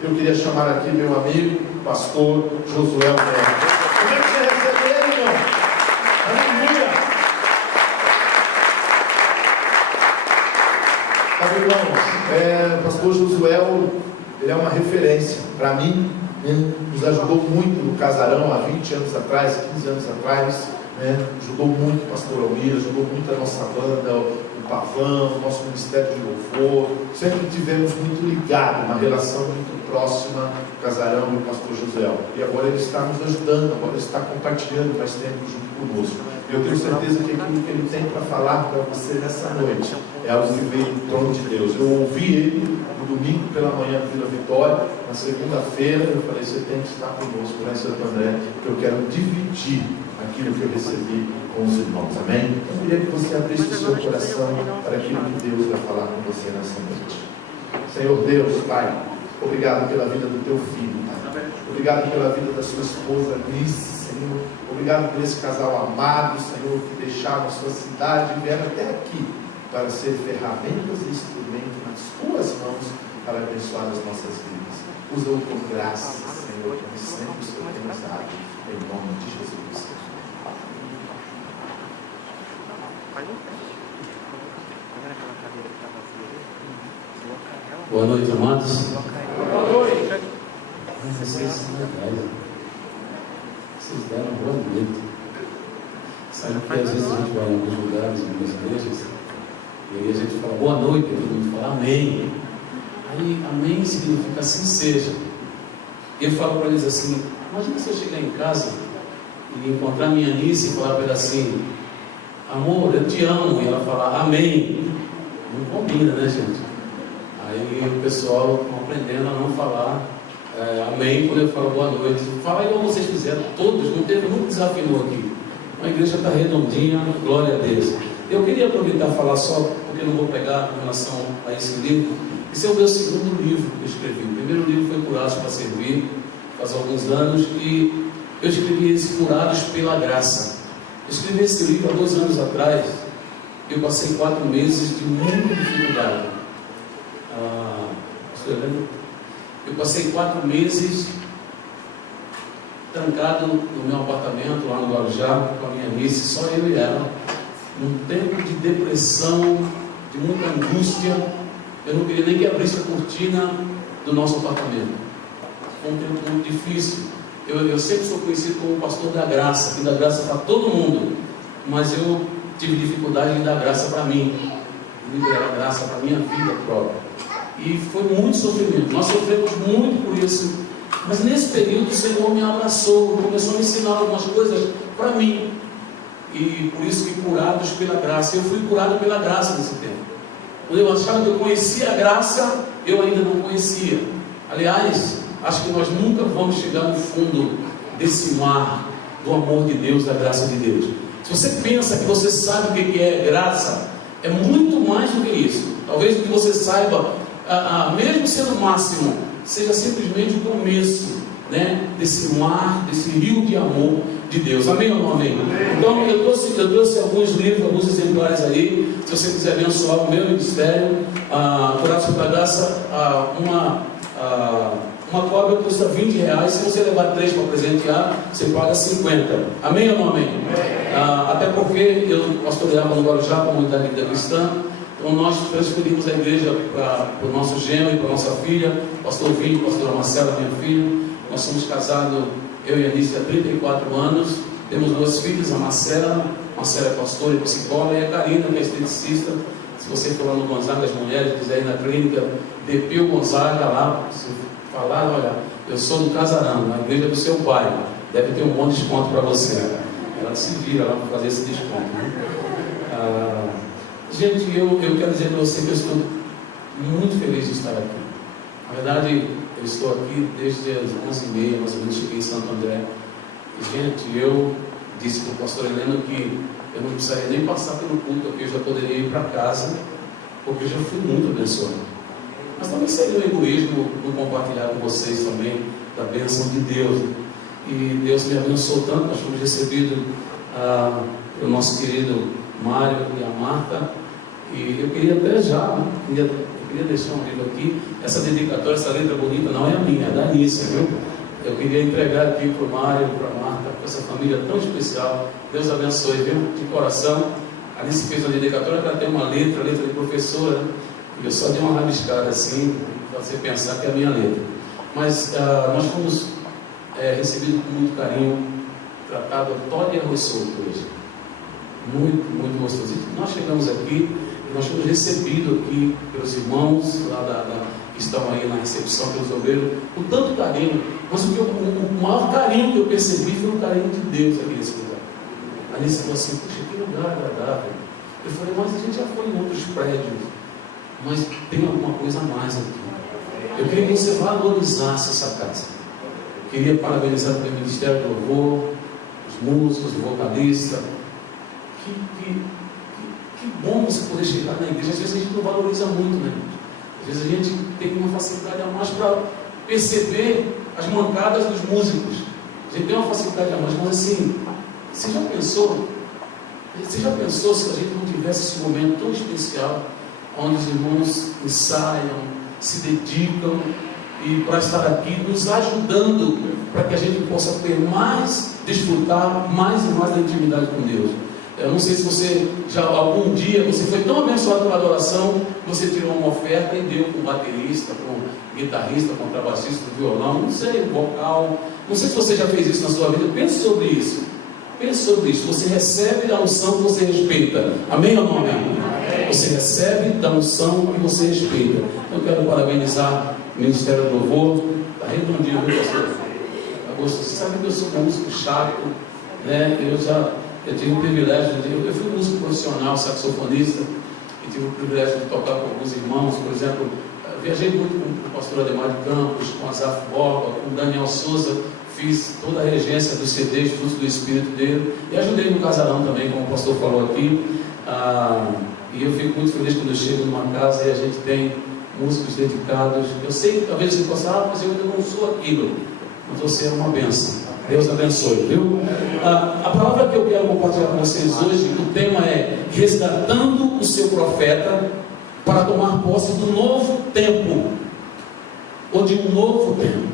Eu queria chamar aqui meu amigo, pastor Josué Neto. Como é que você recebe ele, irmão? Aleluia! Sabe, irmãos, pastor Josué, ele é uma referência para mim, né? Nos ajudou muito no casarão há 20 anos atrás, 15 anos atrás, né? Ajudou muito o pastor Almir, ajudou muito a nossa banda, o Pavão, o nosso ministério de louvor. Sempre tivemos muito ligado, uma relação muito próxima, o casarão e o pastor Josué. E agora ele está nos ajudando, agora ele está compartilhando mais tempo junto conosco. Eu tenho certeza que aquilo que ele tem para falar para você nessa noite é algo que veio do trono de Deus. Eu ouvi ele no domingo pela manhã no Vila Vitória, na segunda-feira eu falei, você tem que estar conosco lá em Santo André, porque eu quero dividir aquilo que eu recebi com os irmãos, amém? Eu queria que você abrisse o seu coração para aquilo que Deus vai falar com você nessa noite. Senhor Deus, Pai, obrigado pela vida do teu filho, Pai. Obrigado pela vida da sua esposa Alice, Senhor. Obrigado por esse casal amado, Senhor, que deixaram a sua cidade e vieram até aqui para ser ferramentas e instrumentos nas tuas mãos para abençoar as nossas vidas. Usa-o com graça, Senhor, como sempre o Senhor tem usado, em nome de Jesus. Boa noite, amados. Boa noite. Vocês são legais. Vocês deram boa noite. Sabe que às vezes a gente vai em alguns lugares, em algumas igrejas, e aí a gente fala boa noite, e todo mundo fala amém. Aí amém significa assim seja. E eu falo para eles assim, imagina se eu chegar em casa e encontrar minha Anice e falar para ela assim, amor, eu te amo, e ela falar amém. Não combina, né, gente? Aí o pessoal está aprendendo a não falar amém quando eu falo boa noite. Fala igual vocês fizeram, todos, não teve nunca desafinou aqui. A igreja está redondinha, glória a Deus. Eu queria aproveitar e falar só, porque eu não vou pegar em relação a esse livro. Esse é o meu segundo livro que eu escrevi. O primeiro livro foi Curados para Servir, faz alguns anos, e eu escrevi esse Curados pela Graça. Eu escrevi esse livro há 2 anos atrás. Eu passei 4 meses de muita dificuldade. Eu passei 4 meses trancado no meu apartamento lá no Guarujá com a minha Anice, só eu e ela, num tempo de depressão, de muita angústia. Eu não queria nem que abrisse a cortina do nosso apartamento. Foi um tempo muito difícil. Eu sempre sou conhecido como o pastor da graça, que dá graça para todo mundo, mas eu tive dificuldade em dar graça para mim, de liberar graça para a minha vida própria. E foi muito sofrimento, nós sofremos muito por isso. Mas nesse período o Senhor me abraçou, começou a me ensinar algumas coisas para mim. E por isso que curados pela graça, eu fui curado pela graça nesse tempo. Quando eu achava que eu conhecia a graça, eu ainda não conhecia. Aliás, acho que nós nunca vamos chegar no fundo desse mar do amor de Deus, da graça de Deus. Se você pensa que você sabe o que é graça, é muito mais do que isso. Talvez o que você saiba, mesmo sendo o máximo, seja simplesmente o começo, né, desse mar, desse rio de amor de Deus. Amém ou não amém? Então eu trouxe alguns livros, alguns exemplares aí. Se você quiser abençoar o meu ministério, Curados pela Graça, uma cópia custa R$20. Se você levar 3 para presentear, você paga 50. Amém ou não amém? Até porque eu pastoreava no Guarujá, a comunidade vida cristã. Então nós transferimos a igreja para o nosso genro e para a nossa filha, pastor Vinho, pastora Marcela, minha filha. Nós somos casados, eu e a Alice, há 34 anos. Temos 2 filhas, a Marcela é pastora e psicóloga, e a Karina, que é esteticista. Se você for lá no Gonzaga, as mulheres quiserem ir na clínica DP Gonzaga, lá, se falar, olha, eu sou do Casarão, na igreja do seu pai, deve ter um bom desconto para você. Ela se vira lá para fazer esse desconto, né? Gente, eu quero dizer para você que eu estou muito feliz de estar aqui. Na verdade, eu estou aqui desde as 11h30, mais ou menos, cheguei em Santo André. E, gente, eu disse para o pastor Heleno que eu não precisaria nem passar pelo culto, porque eu já poderia ir para casa, porque eu já fui muito abençoado. Mas também seria um egoísmo não compartilhar com vocês também da bênção de Deus. E Deus me abençoou tanto, nós fomos recebidos pelo nosso querido Mário e a Marta. E eu queria até já, queria deixar um livro aqui. Essa dedicatória, essa letra bonita não é a minha, é da Anícia, viu? Eu queria entregar aqui para o Mário, para a Marta, para essa família tão especial. Deus abençoe, viu? De coração. A Alice fez uma dedicatória, ela tem uma letra de professora, e eu só dei uma rabiscada assim, para você pensar que é a minha letra. Mas nós fomos recebidos com muito carinho, tratado todo e arroz solto hoje. Muito, muito gostoso. E nós chegamos aqui, e nós fomos recebidos aqui pelos irmãos lá que estão aí na recepção, pelos obreiros, com tanto carinho. Mas o maior carinho que eu percebi foi o carinho de Deus aqui nesse lugar. A Alice falou assim: puxa, que lugar agradável. Eu falei: mas a gente já foi em outros prédios, mas tem alguma coisa a mais aqui. Eu queria que você valorizasse essa casa. Eu queria parabenizar o Ministério do Louvor, os músicos, o vocalista. Que bom você poder chegar na igreja. Às vezes a gente não valoriza muito, né? Às vezes a gente tem uma facilidade a mais para perceber as mancadas dos músicos. A gente tem uma facilidade a mais, mas assim, você já pensou se a gente não tivesse esse momento tão especial, onde os irmãos ensaiam, se dedicam, e para estar aqui nos ajudando, para que a gente possa ter mais, desfrutar mais e mais da intimidade com Deus. Eu não sei se você já algum dia você foi tão abençoado pela adoração, que você tirou uma oferta e deu para um baterista, para um guitarrista, para um contrabaixista, para um violão, não sei, vocal. Não sei se você já fez isso na sua vida. Pense sobre isso. Pense sobre isso. Você recebe da unção que você respeita. Amém ou não amém? Você recebe da unção que você respeita. Eu quero parabenizar o Ministério do Louvor. Está redondinho, viu, pastor? Augusto, você sabe que eu sou músico chato, né? Eu tive o privilégio eu fui músico profissional, saxofonista, e tive o privilégio de tocar com alguns irmãos. Por exemplo, viajei muito com o pastor Ademar de Campos, com Azaf Borba, com o Daniel Souza. Fiz toda a regência dos CDs, frutos do Espírito dele, e ajudei no casarão também, como o pastor falou aqui. E eu fico muito feliz quando eu chego numa casa e a gente tem músicos dedicados. Eu sei que talvez você possa, mas eu ainda não sou aquilo, mas você é uma bênção. Deus abençoe, viu? A palavra que eu quero compartilhar com vocês hoje, o tema é resgatando o seu profeta para tomar posse do novo tempo, ou de um novo tempo.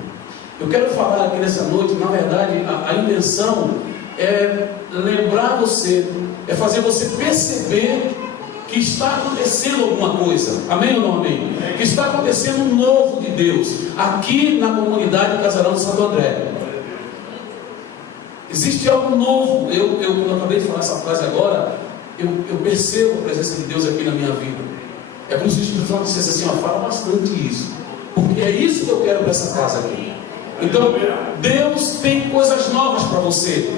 Eu quero falar aqui nessa noite, na verdade, a intenção é lembrar você, é fazer você perceber que está acontecendo alguma coisa. Amém ou não amém? Que está acontecendo um novo de Deus aqui na comunidade Casarão de Santo André. Existe algo novo. Quando eu acabei de falar essa frase agora, eu percebo a presença de Deus aqui na minha vida. É como se o Espírito Santo dissesse assim: ó, fala bastante isso, porque é isso que eu quero para essa casa aqui. Então, Deus tem coisas novas para você.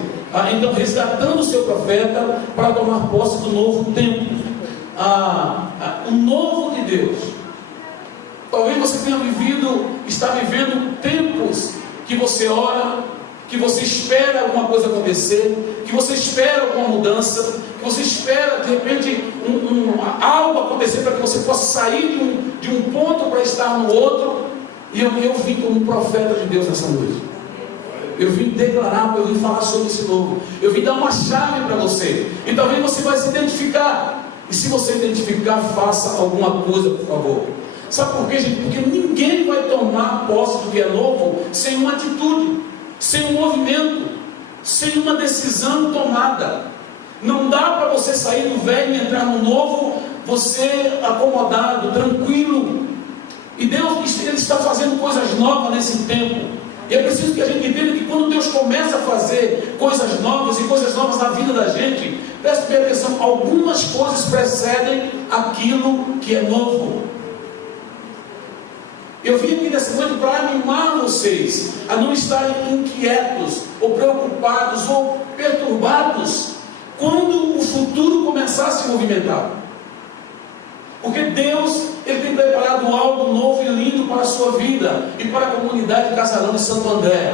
Então, resgatando o seu profeta para tomar posse do novo tempo. O novo de Deus. Talvez você tenha está vivendo tempos que você ora, que você espera alguma coisa acontecer, que você espera alguma mudança, que você espera de repente algo acontecer para que você possa sair de um ponto para estar no outro. E eu vim como um profeta de Deus nessa noite. Eu vim declarar, eu vim falar sobre esse novo. Eu vim dar uma chave para você. E talvez você vai se identificar. E se você identificar, faça alguma coisa, por favor. Sabe por quê, gente? Porque ninguém vai tomar posse do que é novo sem uma atitude, sem um movimento, sem uma decisão tomada. Não dá para você sair do velho e entrar no novo, você acomodado, tranquilo. E Deus, Ele está fazendo coisas novas nesse tempo. E é preciso que a gente entenda que quando Deus começa a fazer coisas novas e coisas novas na vida da gente, preste bem atenção, algumas coisas precedem aquilo que é novo. Eu vim aqui nessa noite para animar vocês a não estarem inquietos, ou preocupados, ou perturbados quando o futuro começar a se movimentar. Porque Deus, Ele tem preparado algo novo e lindo para a sua vida e para a comunidade Casarão de Santo André.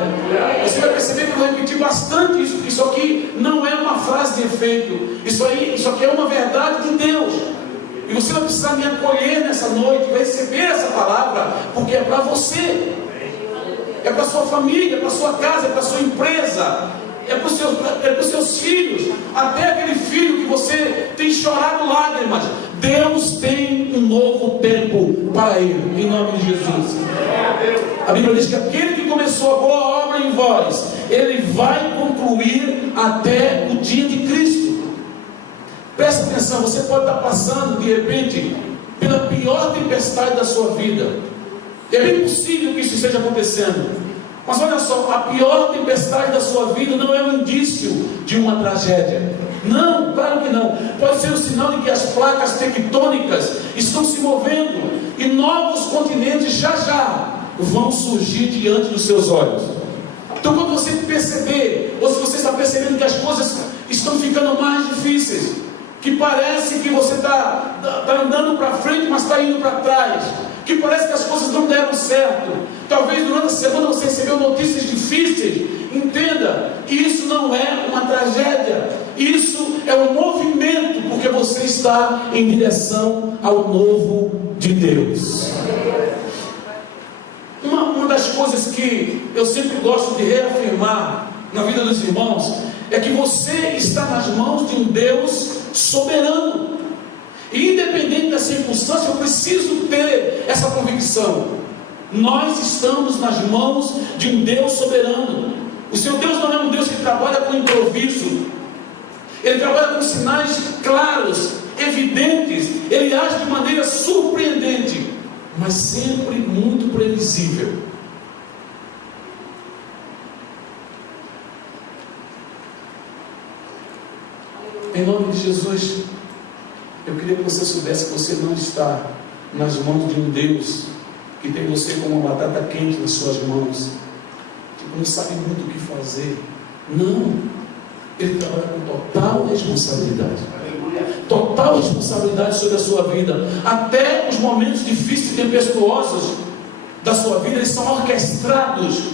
Você vai perceber que eu vou repetir bastante isso, porque isso aqui não é uma frase de efeito, isso aqui é uma verdade de Deus. E você vai precisar me acolher nessa noite, vai receber essa palavra, porque é para você, é para a sua família, é para a sua casa, é para a sua empresa, é para os seus filhos, até aquele filho que você tem chorado lágrimas. Deus tem um novo tempo. tempo para Ele, em nome de Jesus. A Bíblia diz que aquele que começou a boa obra em vós, Ele vai concluir até o dia de Cristo. Presta atenção, você pode estar passando de repente pela pior tempestade da sua vida. É bem possível que isso esteja acontecendo. Mas olha só, a pior tempestade da sua vida não é um indício de uma tragédia. Não, claro que não. Pode ser um sinal de que as placas tectônicas estão se movendo e novos continentes já vão surgir diante dos seus olhos. Então, quando você perceber, ou se você está percebendo que as coisas estão ficando mais difíceis, que parece que você está andando para frente, mas está indo para trás, que parece que as coisas não deram certo, talvez durante a semana você recebeu notícias difíceis, entenda, isso não é uma tragédia, isso é um movimento, porque você está em direção ao novo de Deus. Uma das coisas que eu sempre gosto de reafirmar na vida dos irmãos é que você está nas mãos de um Deus soberano. E independente da circunstância, eu preciso ter essa convicção. Nós estamos nas mãos de um Deus soberano. O seu Deus não é um Deus que trabalha com improviso. Ele trabalha com sinais claros, evidentes. Ele age de maneira surpreendente, mas sempre muito previsível. Em nome de Jesus, eu queria que você soubesse que você não está nas mãos de um Deus que tem você como uma batata quente nas suas mãos, que não sabe muito o que fazer. Não, Ele trabalha com total responsabilidade. Total responsabilidade sobre a sua vida. Até os momentos difíceis e tempestuosos da sua vida, eles são orquestrados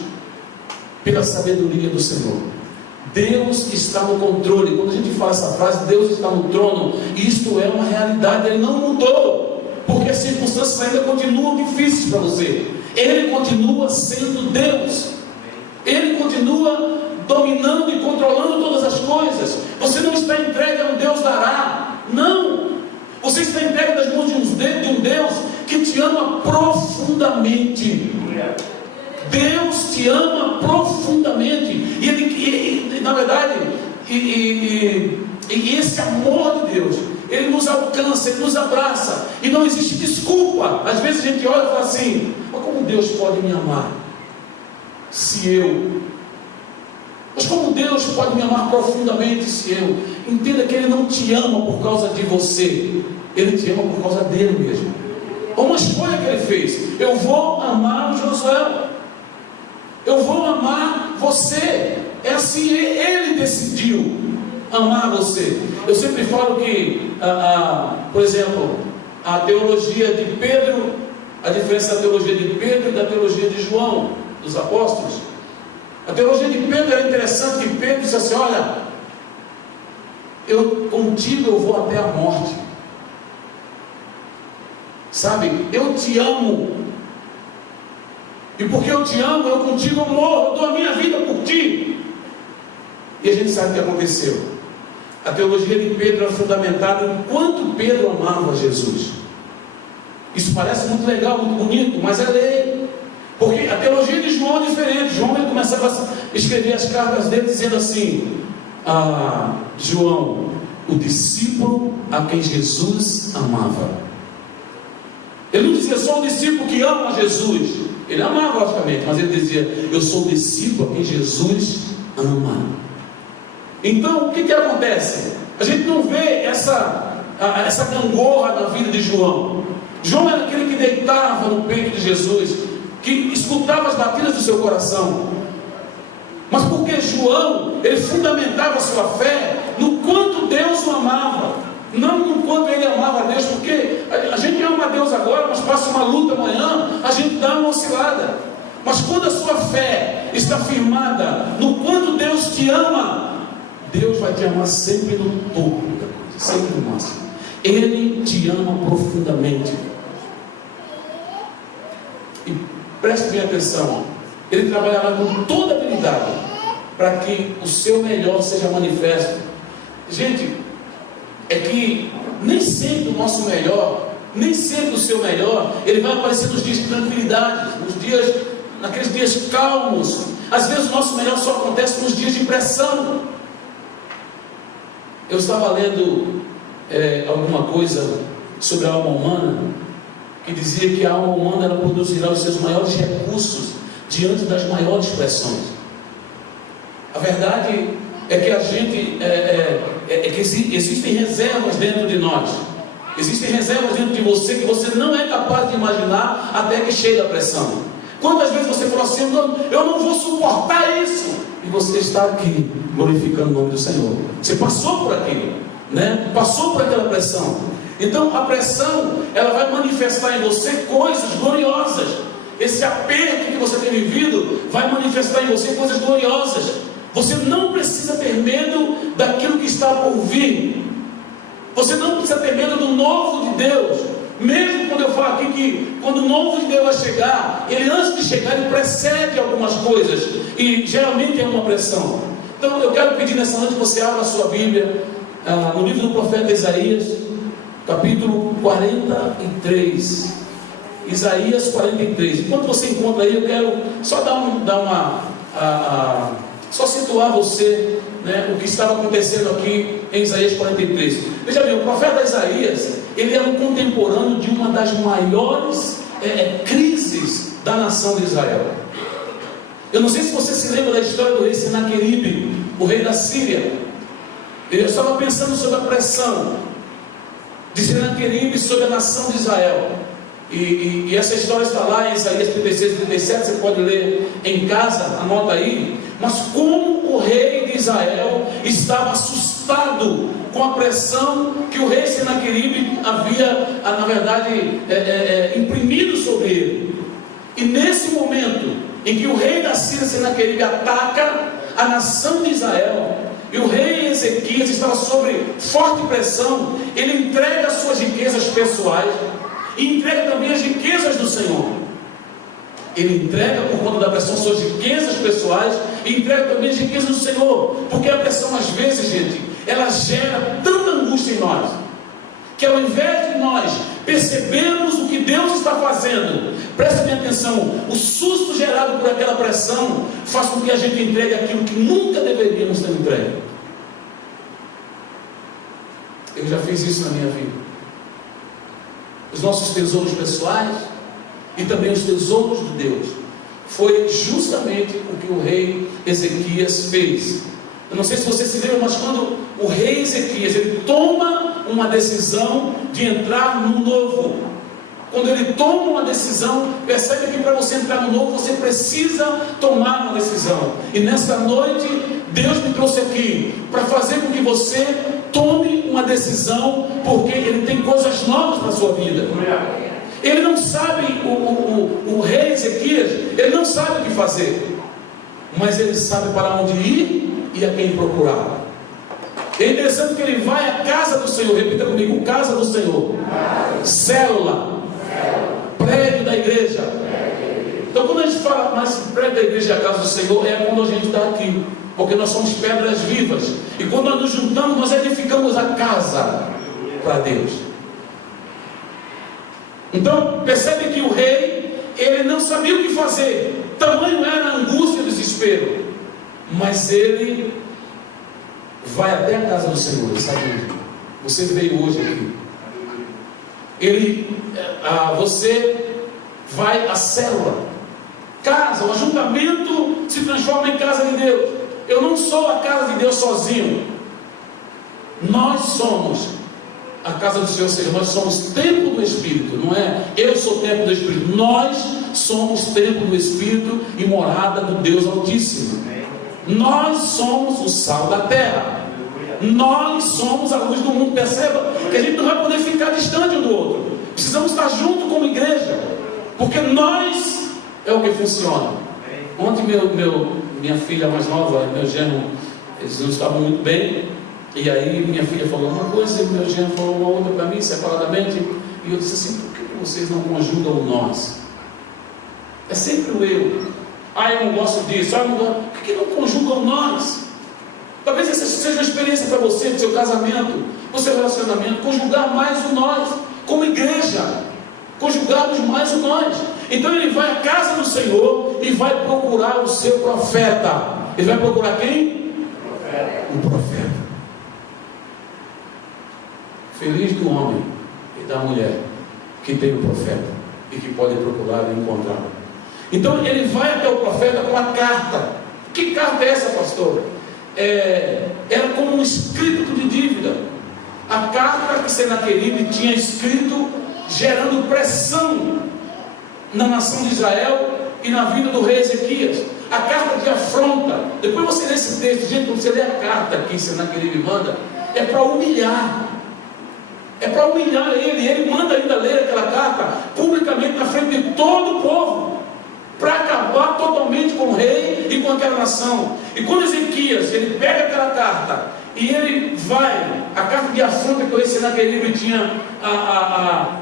pela sabedoria do Senhor. Deus está no controle. Quando a gente fala essa frase, Deus está no trono, isto é uma realidade. Ele não mudou, porque as circunstâncias ainda continuam difíceis para você. Ele continua sendo Deus. Ele continua dominando e controlando todas as coisas. Você não está entregue a um Deus dará. Não. Você está entregue nas mãos de um Deus que te ama profundamente. Deus te ama profundamente. E Ele, na verdade, esse amor de Deus, Ele nos alcança, Ele nos abraça. E não existe desculpa. Às vezes a gente olha e fala assim: mas como Deus pode me amar? Mas como Deus pode me amar profundamente se eu? Entenda que Ele não te ama por causa de você. Ele te ama por causa dele mesmo. É uma escolha que Ele fez. Eu vou amar o Josué. Eu vou amar você. É assim, Ele decidiu amar você. Eu sempre falo que, por exemplo, a teologia de Pedro, a diferença da teologia de Pedro e da teologia de João, dos apóstolos. A teologia de Pedro era interessante, que Pedro disse assim: olha, contigo eu vou até a morte. Sabe, eu te amo. E porque eu te amo, eu contigo eu morro, eu dou a minha vida por ti. E a gente sabe o que aconteceu. A teologia de Pedro era fundamentada em quanto Pedro amava Jesus. Isso parece muito legal, muito bonito, mas é lei. Porque a teologia de João é diferente. João, ele começava a escrever as cartas dele dizendo assim: João, o discípulo a quem Jesus amava. Ele não dizia só o discípulo que ama Jesus. Ele amava, logicamente, mas ele dizia: eu sou o discípulo a quem Jesus ama. Então, o que acontece? A gente não vê essa gangorra na vida de João. João era aquele que deitava no peito de Jesus, que escutava as batidas do seu coração. Mas porque João, ele fundamentava a sua fé no quanto Deus o amava, não no quanto ele amava a Deus. Porque a gente ama a Deus agora, mas passa uma luta amanhã, a gente dá uma oscilada. Mas quando a sua fé está firmada no quanto Deus te ama, Deus vai te amar sempre no topo da coisa, sempre no máximo. Ele te ama profundamente. E preste bem atenção, Ele trabalhará com toda habilidade para que o seu melhor seja manifesto. Gente, é que nem sempre o nosso melhor nem sempre o seu melhor, ele vai aparecer nos dias de tranquilidade, naqueles dias calmos. Às vezes o nosso melhor só acontece nos dias de pressão. Eu estava lendo alguma coisa sobre a alma humana, que dizia que a alma humana ela produzirá os seus maiores recursos diante das maiores pressões. A verdade é que a gente que existem reservas dentro de nós. Existem reservas dentro de você que você não é capaz de imaginar até que chegue a pressão. Quantas vezes você falou assim: eu não vou suportar isso, e você está aqui glorificando o nome do Senhor. Você passou por aquilo, né? Passou por aquela pressão. Então a pressão, ela vai manifestar em você coisas gloriosas. Esse aperto que você tem vivido vai manifestar em você coisas gloriosas. Você não precisa ter medo daquilo que está por vir. Você não precisa ter medo do novo de Deus. Mesmo quando eu falo aqui que quando o novo de Deus vai chegar, ele antes de chegar, ele precede algumas coisas, e geralmente é uma pressão. Então eu quero pedir nessa noite que você abra a sua Bíblia no livro do profeta Isaías, capítulo 43. Isaías 43. Enquanto você encontra aí, eu quero só só situar você, né, o que estava acontecendo aqui em Isaías 43. Veja bem, o profeta Isaías, ele era um contemporâneo de uma das maiores crises da nação de Israel. Eu não sei se você se lembra da história do rei Senaqueribe, o rei da Síria. Eu estava pensando sobre a pressão de Senaqueribe sobre a nação de Israel. E essa história está lá em Isaías 36 e 37, você pode ler em casa, anota aí. Mas como o rei de Israel estava assustado com a pressão que o rei Senaqueribe havia, na verdade, imprimido sobre ele. E nesse momento em que o rei da Síria, Senaqueribe, ataca a nação de Israel, e o rei Ezequias estava sob forte pressão, ele entrega as suas riquezas pessoais e entrega também as riquezas do Senhor. Ele entrega por conta da pressão suas riquezas pessoais e entrega também as riquezas do Senhor. Porque a pressão, às vezes, gente, ela gera tanta angústia em nós, que ao invés de nós percebermos o que Deus está fazendo, preste bem atenção, o susto gerado por aquela pressão faz com que a gente entregue aquilo que nunca deveríamos ter entregue. Eu já fiz isso na minha vida. Os nossos tesouros pessoais e também os tesouros de Deus. Foi justamente o que o rei Ezequias fez. Eu não sei se você se lembra, mas quando o rei Ezequias ele toma uma decisão de entrar no novo, quando ele toma uma decisão, percebe que para você entrar no novo, você precisa tomar uma decisão. E nesta noite, Deus me trouxe aqui para fazer com que você tome uma decisão, porque Ele tem coisas novas para a sua vida. Ele não sabe, o rei Ezequias, ele não sabe o que fazer, mas ele sabe para onde ir e a quem procurar. É interessante que ele vai à casa do Senhor. Repita comigo: casa do Senhor, célula, prédio da igreja. Então quando a gente fala, mas prédio da igreja é a casa do Senhor, é quando a gente está aqui, porque nós somos pedras vivas, e quando nós nos juntamos, nós edificamos a casa para Deus. Então percebe que o rei, ele não sabia o que fazer, tamanho era a angústia e o desespero, mas ele vai até a casa do Senhor. Sabe, você veio hoje aqui, você vai à célula, casa, o ajuntamento se transforma em casa de Deus. Eu não sou a casa de Deus sozinho, nós somos a casa do Senhor, ou seja, nós somos templo do Espírito. Não é eu sou templo do Espírito, nós somos templo do Espírito e morada do Deus Altíssimo. Nós somos o sal da terra, nós somos a luz do mundo. Perceba que a gente não vai poder ficar distante um do outro, precisamos estar juntos como igreja, porque nós é o que funciona. Ontem minha filha mais nova, meu genro, eles não estavam muito bem. E aí minha filha falou uma coisa e meu genro falou uma outra para mim, separadamente. E eu disse assim: por que vocês não conjugam o nós? É sempre o eu. Eu não gosto disso. Eu não gosto. Por que não conjugam o nós? Talvez essa seja uma experiência para você, do seu casamento, do seu relacionamento. Conjugar mais o nós. como igreja, conjugados mais ou nós. Então ele vai à casa do Senhor e vai procurar o seu profeta. Ele vai procurar quem? O profeta. Feliz do homem e da mulher que tem o profeta e que pode procurar e encontrar. Então ele vai até o profeta com uma carta. Que carta é essa, pastor? Era como um escrito de dívida. A carta que Senaqueribe tinha escrito, gerando pressão na nação de Israel e na vida do rei Ezequias. A carta de afronta. Depois você lê esse texto, gente, quando você lê a carta que Senaqueribe manda, é para humilhar. É para humilhar ele. Ele manda ainda ler aquela carta publicamente na frente de todo o povo, para acabar totalmente com o rei e com aquela nação. E quando Ezequias, ele pega aquela carta e ele vai, a carta de afronta que o rei Senaqueribe tinha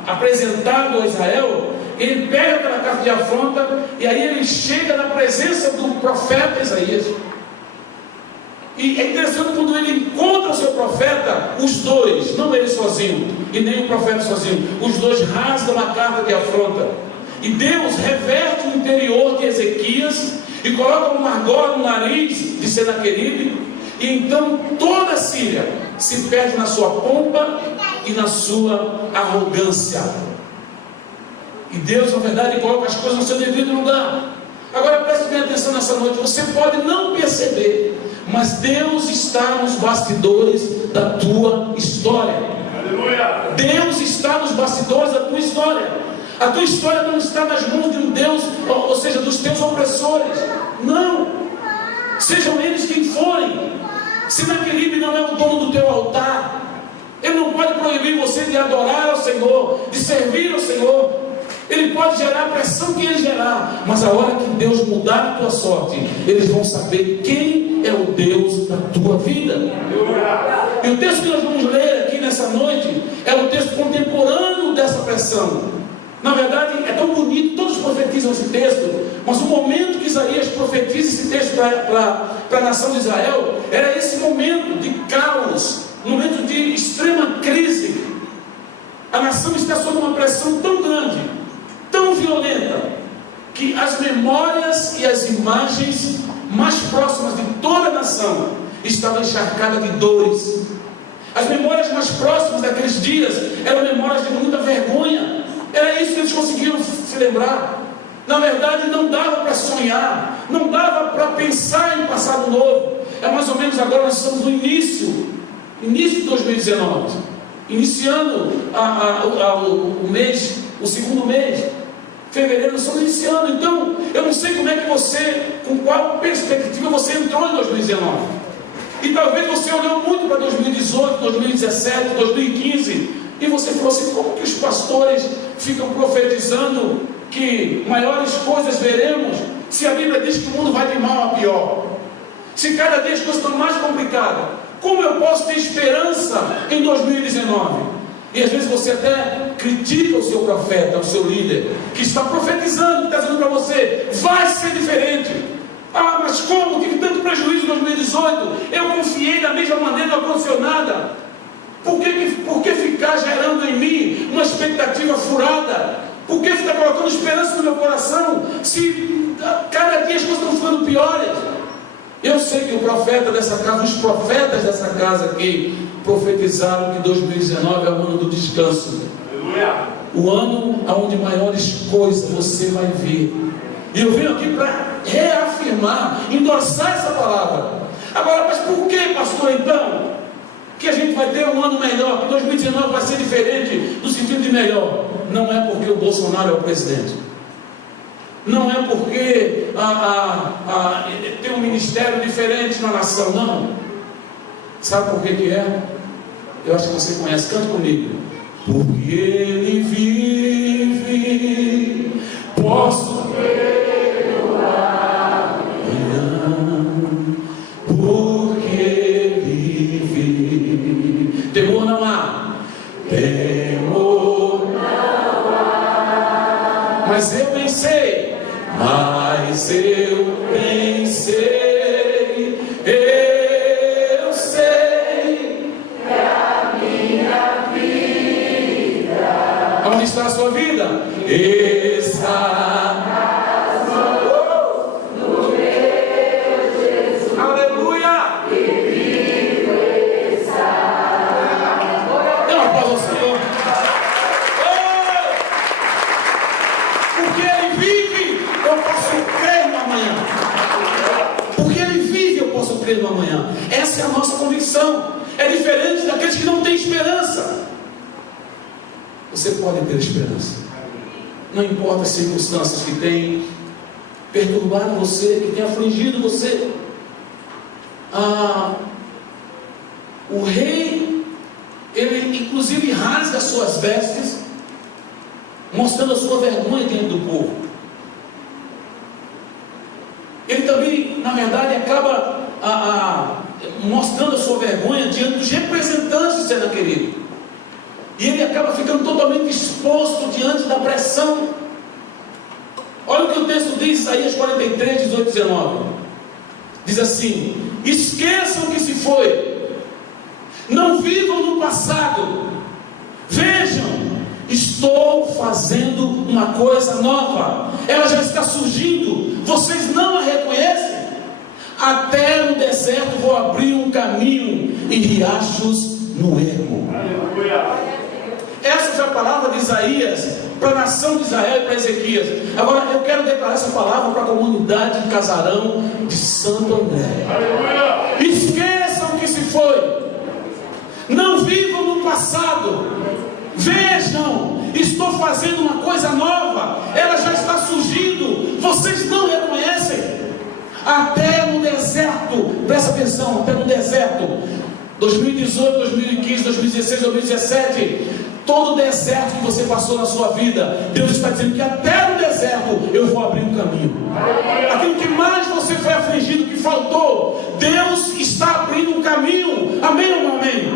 apresentado a Israel, ele pega aquela carta de afronta e aí ele chega na presença do profeta Isaías. E é interessante quando ele encontra o seu profeta, os dois, não ele sozinho e nem o profeta sozinho, os dois rasgam a carta de afronta. E Deus reverte o interior de Ezequias e coloca um argó no nariz de Senaqueribe. E então toda a Síria se perde na sua pompa e na sua arrogância. E Deus, na verdade, coloca as coisas no seu devido lugar. Agora preste bem atenção nessa noite. Você pode não perceber, mas Deus está nos bastidores da tua história. Aleluia. Deus está nos bastidores da tua história. A tua história não está nas mãos de um Deus, ou seja, dos teus opressores. Não. Sejam eles quem forem. Senaqueribe não é o dono do teu altar. Ele não pode proibir você de adorar ao Senhor, de servir ao Senhor. Ele pode gerar a pressão que ele gerar, mas a hora que Deus mudar a tua sorte, eles vão saber quem é o Deus da tua vida. E o texto que nós vamos ler aqui nessa noite é o texto contemporâneo dessa pressão. Na verdade, é tão bonito, todos profetizam esse texto, mas o momento que Isaías profetiza esse texto para a nação de Israel, era esse momento de caos, um momento de extrema crise. A nação está sob uma pressão tão grande, tão violenta, que as memórias e as imagens mais próximas de toda a nação estavam encharcadas de dores. As memórias mais próximas daqueles dias eram memórias de muita vergonha. Era isso que eles conseguiram se lembrar. Na verdade, não dava para sonhar, não dava para pensar em passado novo. É mais ou menos agora, nós estamos no início de 2019, iniciando o mês, o segundo mês, fevereiro, nós estamos iniciando. Então, eu não sei como é que você, com qual perspectiva você entrou em 2019. E talvez você olhou muito para 2018, 2017, 2015, e você falou assim: como que os pastores ficam profetizando que maiores coisas veremos, se a Bíblia diz que o mundo vai de mal a pior? Se cada dia as coisas estão mais complicadas, como eu posso ter esperança em 2019? E às vezes você até critica o seu profeta, o seu líder, que está profetizando, que está dizendo para você: vai ser diferente. Ah, mas como? Tive tanto prejuízo em 2018, eu confiei da mesma maneira, não aconteceu nada. Por que ficar gerando em mim uma expectativa furada? Por que ficar colocando esperança no meu coração, se cada dia as coisas estão ficando piores? Eu sei que o profeta dessa casa, os profetas dessa casa aqui, profetizaram que 2019 é o ano do descanso. Aleluia. O ano onde maiores coisas você vai ver. E eu venho aqui para reafirmar, endossar essa palavra. Agora, mas por que, pastor, então, que a gente vai ter um ano melhor, que 2019 vai ser diferente, no sentido de melhor? Não é porque o Bolsonaro é o presidente. Não é porque tem um ministério diferente na nação, não. Sabe por que é? Eu acho que você conhece, canta comigo. Porque ele vive, posso ver o amanhã. Porque ele vive. Temor não há. Temor não há. Mas eu pensei. Mas eu pensei, eu sei que a minha vida vida. Está no meu Jesus. Aleluia! Dê uma pausa ao Senhor. Porque Ele vive, eu posso crer no amanhã. Porque Ele vive, eu posso crer no amanhã. Essa é a nossa convicção. É diferente daqueles que não têm esperança. Você pode ter esperança. Não importa as circunstâncias que têm perturbado você, que têm afligido você. O rei, ele inclusive rasga as suas vestes, mostrando a sua vergonha diante do povo. Ele também, na verdade, acaba mostrando a sua vergonha diante dos representantes de Senaqueribe. E ele acaba ficando totalmente exposto diante da pressão. Olha o que o texto diz, Isaías 43, 18, 19. Diz assim: esqueçam o que se foi, não vivam no passado, vejam, estou fazendo uma coisa nova, ela já está surgindo, vocês não a reconhecem? Até no deserto vou abrir um caminho e riachos no ermo. Essa foi a palavra de Isaías para a nação de Israel e para Ezequias. Agora eu quero declarar essa palavra para a comunidade de Casarão de Santo André. Esqueçam o que se foi, não vivam no passado, vejam, estou fazendo uma coisa nova, ela já está surgindo, vocês não reconhecem? Até no deserto, presta atenção, até no deserto, 2018, 2015, 2016, 2017, todo o deserto que você passou na sua vida, Deus está dizendo que até no deserto eu vou abrir um caminho. Aquilo que mais você foi afligido, que faltou, Deus está abrindo um caminho. Amém ou não amém?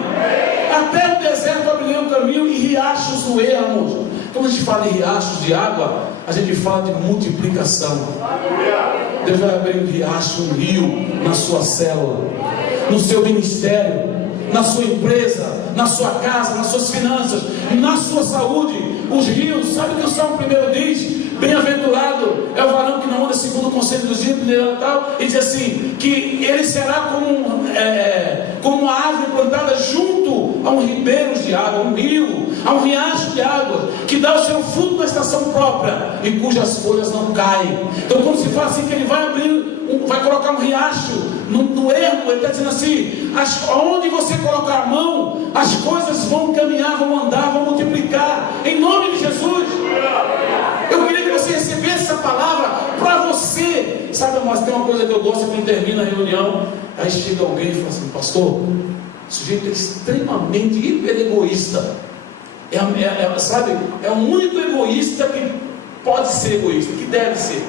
Até no deserto eu abrirei um caminho e riachos no ermo. Quando a gente fala em riachos de água, a gente fala de multiplicação. Deus vai abrir um riacho, um rio na sua célula, no seu ministério, na sua empresa, na sua casa, nas suas finanças, na sua saúde. Os rios, sabe o que o Salmo 1 diz? Bem-aventurado é o varão que não anda segundo o conselho dos ímpios e tal, e diz assim, que ele será como uma árvore plantada junto a um ribeiro de água, um rio, a um riacho de água, que dá o seu fruto na estação própria, e cujas folhas não caem. Então quando se fala assim que ele vai abrir, vai colocar um riacho no ermo, ele está dizendo assim, onde você colocar a mão, as coisas vão caminhar, vão andar, vão multiplicar, em nome de Jesus. Eu queria que você recebesse essa palavra para você. Sabe, mas tem uma coisa que eu gosto quando termina a reunião, aí chega alguém e fala assim, pastor, o sujeito é extremamente hiper egoísta, sabe, é o único egoísta que pode ser egoísta, que deve ser.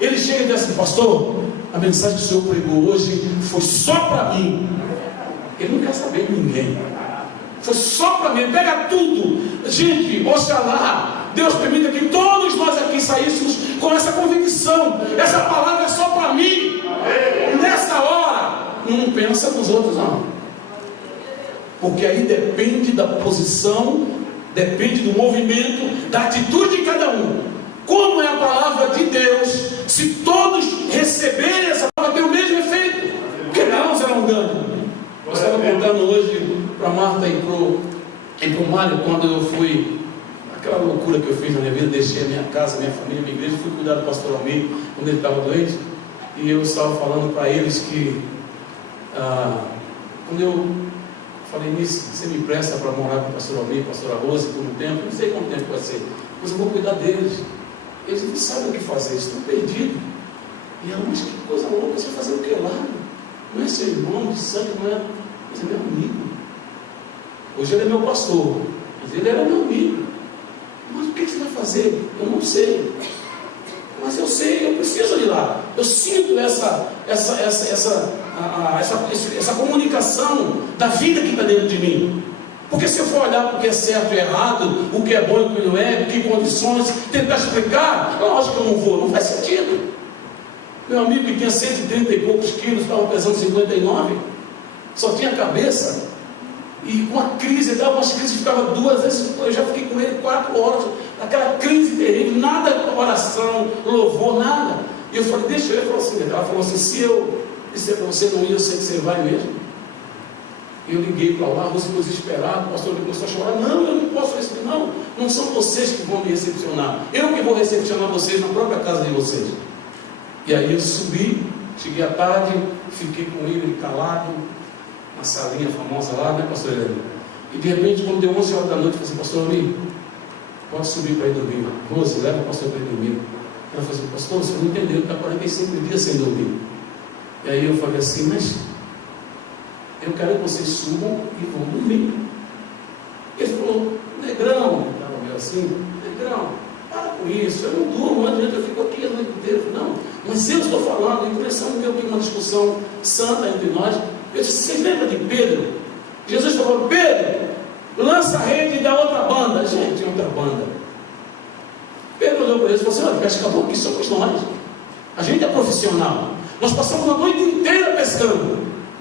Ele chega e diz assim, pastor, a mensagem que o senhor pregou hoje foi só para mim. Ele não quer saber de ninguém, foi só para mim, pega tudo. Gente, oxalá Deus permita que todos nós aqui saíssemos com essa convicção, essa palavra é só para mim. Nessa hora, não pensa nos outros não, porque aí depende da posição, depende do movimento, da atitude de cada um. Como é a palavra de Deus, se todos receberem essa palavra, tem o mesmo efeito, porque não será um dano. Eu estava contando hoje para a Marta e para o Mário, quando eu fui, aquela loucura que eu fiz na minha vida, deixei a minha casa, minha família, minha igreja, fui cuidar do pastor Almir quando ele estava doente, e eu estava falando para eles que quando eu falei nisso, você me empresta para morar com o pastor Almir, pastor Rose por um tempo, não sei quanto tempo vai ser, mas eu vou cuidar deles. Eles não sabem o que fazer, estão perdidos. E eu, mas que coisa louca, você vai fazer o que lá? Não é seu irmão de sangue, não é, mas é meu amigo. Hoje ele é meu pastor, mas ele era meu amigo. Mas o que você vai fazer? Eu não sei. Mas eu sei, eu preciso ir lá. Eu sinto essa comunicação da vida que está dentro de mim. Porque se eu for olhar para o que é certo e errado, o que é bom e o que não é, que condições, tentar explicar, lógico que eu não vou, não faz sentido. Meu amigo que tinha 130 e poucos quilos, estava pesando 59, só tinha cabeça, e com uma crise, dava umas crises, ficava 2 vezes, eu já fiquei com ele 4 horas, aquela crise terrível, nada, oração, louvor, nada. E eu falei, deixa eu, ela falou assim, se eu disser para você não ir, eu sei que você vai mesmo. E eu liguei para lá, você desesperado, o pastor começou a chorar, não, eu não posso receber, não são vocês que vão me recepcionar, eu que vou recepcionar vocês na própria casa de vocês. E aí eu subi, cheguei à tarde, fiquei com ele calado, na salinha famosa lá, né, pastor Helena? E de repente, quando deu 11 horas da noite, eu falei assim, pastor Almir, pode subir para ir dormir. Rose, leva o pastor para ir dormir. Ela falou assim, pastor, você não entendeu, está 45 dias sem dormir. E aí eu falei assim, mas eu quero que vocês subam e vão dormir. Ele falou, negrão, estava meio assim, negrão, para com isso, eu não durmo, não adianta, eu fico aqui a noite inteira. Não, mas eu estou falando, e começamos meio que uma discussão santa entre nós. Eu disse, vocês lembram de Pedro? Jesus falou, Pedro, lança a rede da outra banda. Gente, tinha outra banda. Pedro olhou para eles e falou assim, olha, pesca acabou aqui, somos nós. A gente é profissional. Nós passamos a noite inteira pescando.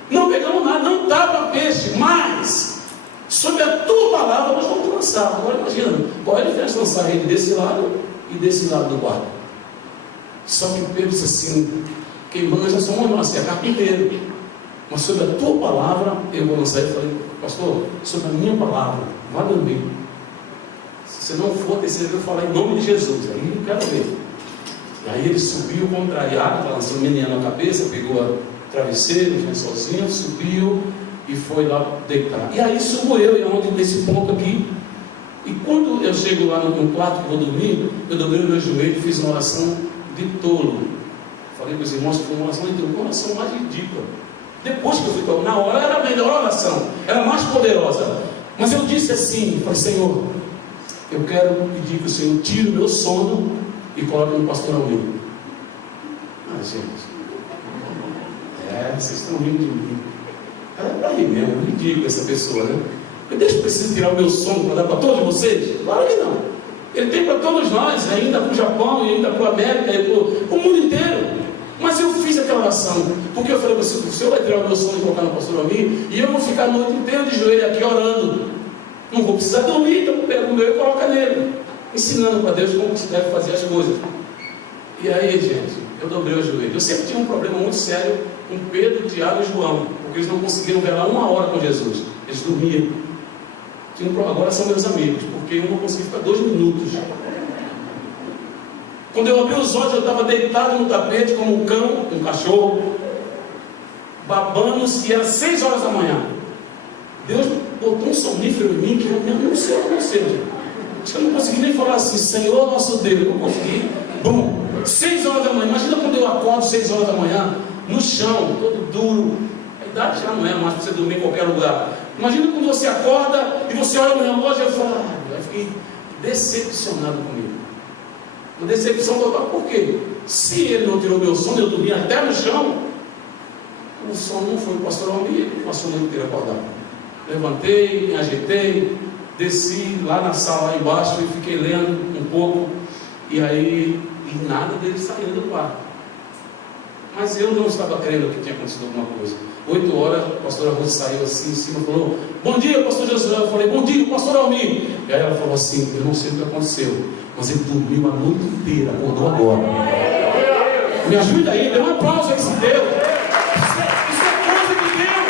Não pegamos nada, não dava peixe, mas sob a tua palavra nós vamos lançar. Agora imagina, qual é a diferença de lançar a rede desse lado e desse lado do quarto? Só que Pedro disse assim, queimando, nós já somos nós, é carpinteiro. Mas sobre a tua palavra eu vou lançar. Eu falei, pastor, sobre a minha palavra, vá dormir. Se você não for decidir, eu falar em nome de Jesus, aí eu quero ver. E aí ele subiu contrariado, estava lançando meninha na cabeça, pegou a travesseiro, os lençolzinhos, subiu e foi lá deitar. E aí subo eu, e onde nesse ponto aqui. E quando eu chego lá no quarto que vou dormir, eu dobrei o meu joelho e fiz uma oração de tolo. Falei para os irmãos que foi uma oração de tolo, uma oração mais ridícula. Depois que eu fui para na hora, era a melhor oração, era mais poderosa. Mas eu disse assim, falei, Senhor, eu quero pedir que o Senhor tire o meu sono e coloque no pastor Almir. Ah, gente, vocês estão rindo de mim. Era para rir mesmo, é ridículo essa pessoa, né? Mas Deus precisa tirar o meu sono para dar para todos vocês? Claro que não. Ele tem para todos nós, ainda para o Japão, ainda para a América, e para o mundo inteiro. Mas eu fiz aquela oração, porque eu falei para você, o Senhor vai tirar o meu sono e colocar no pastor Almir, e eu vou ficar a noite inteira de joelho aqui orando. Não vou precisar dormir, então pega o meu e coloca nele, ensinando para Deus como se deve fazer as coisas. E aí, gente, eu dobrei o joelho. Eu sempre tinha um problema muito sério com Pedro, Tiago e João, porque eles não conseguiram velar 1 hora com Jesus. Eles dormiam. Agora são meus amigos, porque eu não consegui ficar 2 minutos. Quando eu abri os olhos, eu estava deitado no tapete como um cão, um cachorro, babando, e era 6 horas da manhã. Deus botou um sonífero em mim que eu não sei como seja. Eu não consegui nem falar assim, Senhor nosso Deus, eu não consegui. Bum! 6 horas da manhã, imagina quando eu acordo 6 horas da manhã, no chão, todo duro. A idade já não é mais para você dormir em qualquer lugar. Imagina quando você acorda e você olha no relógio e fala, eu fiquei decepcionado comigo. Uma decepção total, por quê? Se ele não tirou meu sono, eu dormi até no chão, o sono não foi o pastor Almir, ele passou a noite inteira acordado. Levantei, me ajeitei, desci lá na sala lá embaixo e fiquei lendo um pouco, e aí, e nada dele saindo do quarto. Mas eu não estava crendo que tinha acontecido alguma coisa. 8 horas, a pastora Rose saiu assim em cima e falou, bom dia, pastor Josué. Eu falei, bom dia, pastor Almir. E aí ela falou assim, eu não sei o que aconteceu, mas ele dormiu a noite inteira, acordou agora. Me ajuda aí, dê um aplauso a esse Deus. Isso é coisa de Deus.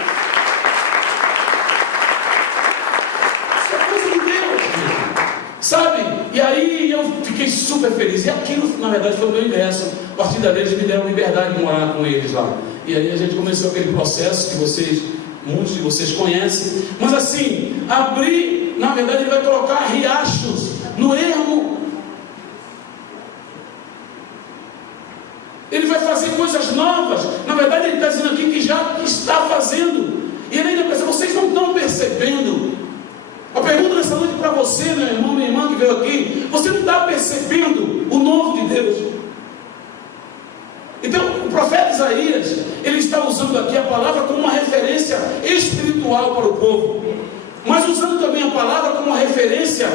Isso é coisa de Deus. Sabe? E aí eu fiquei super feliz. E aquilo, na verdade, foi o meu ingresso. A partir dali eles me deram liberdade de morar com eles lá. E aí a gente começou aquele processo que vocês, muitos de vocês conhecem. Mas assim, abrir, na verdade, ele vai colocar riachos no ermo. Ele vai fazer coisas novas. Na verdade, ele está dizendo aqui que já está fazendo. E ele ainda pensa, vocês não estão percebendo. A pergunta nessa noite para você, meu irmão, minha irmã que veio aqui, você não está percebendo o novo de Deus? Então, o profeta Isaías, ele está usando aqui a palavra como uma referência espiritual para o povo, mas usando também a palavra como uma referência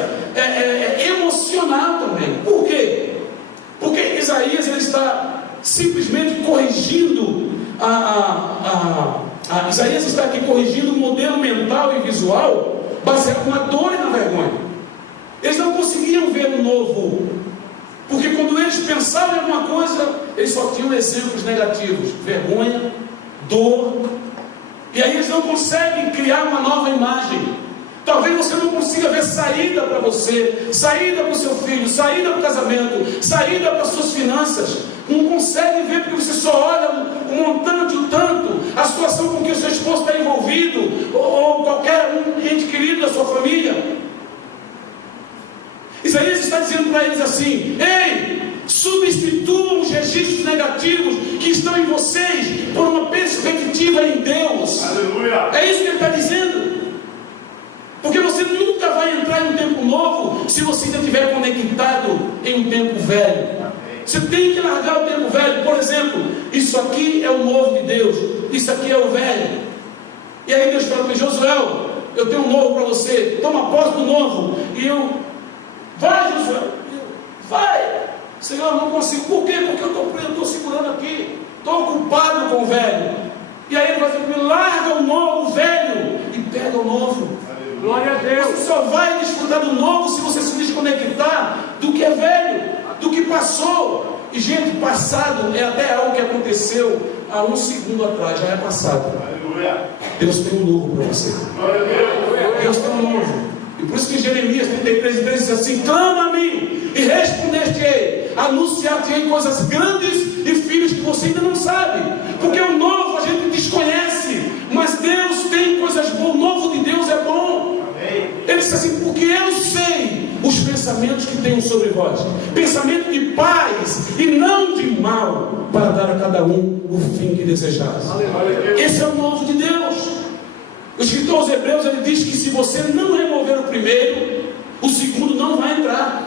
emocional também. Por quê? Porque Isaías, ele está simplesmente corrigindo Isaías está aqui corrigindo o modelo mental e visual baseado na dor e na vergonha. Eles não conseguiam ver o novo, porque quando eles pensavam em alguma coisa, eles só tinham exemplos negativos, vergonha, dor, e aí eles não conseguem criar uma nova imagem. Talvez você não consiga ver saída para você, saída para o seu filho, saída para o casamento, saída para as suas finanças. Não consegue ver porque você só olha um montante, o tanto, a situação com que o seu esposo está envolvido, ou qualquer ente querido da sua família. Isaías está dizendo para eles assim: ei, substituam os registros negativos que estão em vocês por uma perspectiva em Deus. Aleluia. É isso que ele está dizendo. Porque você nunca vai entrar em um tempo novo se você ainda estiver conectado em um tempo velho. Você tem que largar o tempo velho. Por exemplo, isso aqui é o novo de Deus, isso aqui é o velho. E aí Deus fala para mim: Josué, eu tenho um novo para você, toma posse do novo. E eu: vai, Josué, vai. Senhor, eu não consigo. Por quê? Porque eu estou segurando aqui, estou ocupado com o velho. E aí ele vai dizer: larga o novo, o velho, e pega o novo. Glória a Deus. Você só vai desfrutar do novo se você se desconectar do que é velho, do que passou. E gente, passado é até algo que aconteceu há um segundo atrás, já é passado. Aleluia. Deus tem um novo para você. Glória a Deus. Deus tem um novo. E por isso que em Jeremias 33:3 diz assim: clama a mim e responder-te-ei, anunciar-te-ei coisas grandes e firmes que você ainda não sabe. Porque o novo a gente desconhece, mas Deus tem coisas boas. O novo de Deus é bom. Amém. Ele disse assim: porque eu sei os pensamentos que tenho sobre vós, pensamento de paz e não de mal, para dar a cada um o fim que desejasse. Esse é o novo de Deus. O escritor aos Hebreus, ele diz que se você não remover o primeiro, o segundo não vai entrar.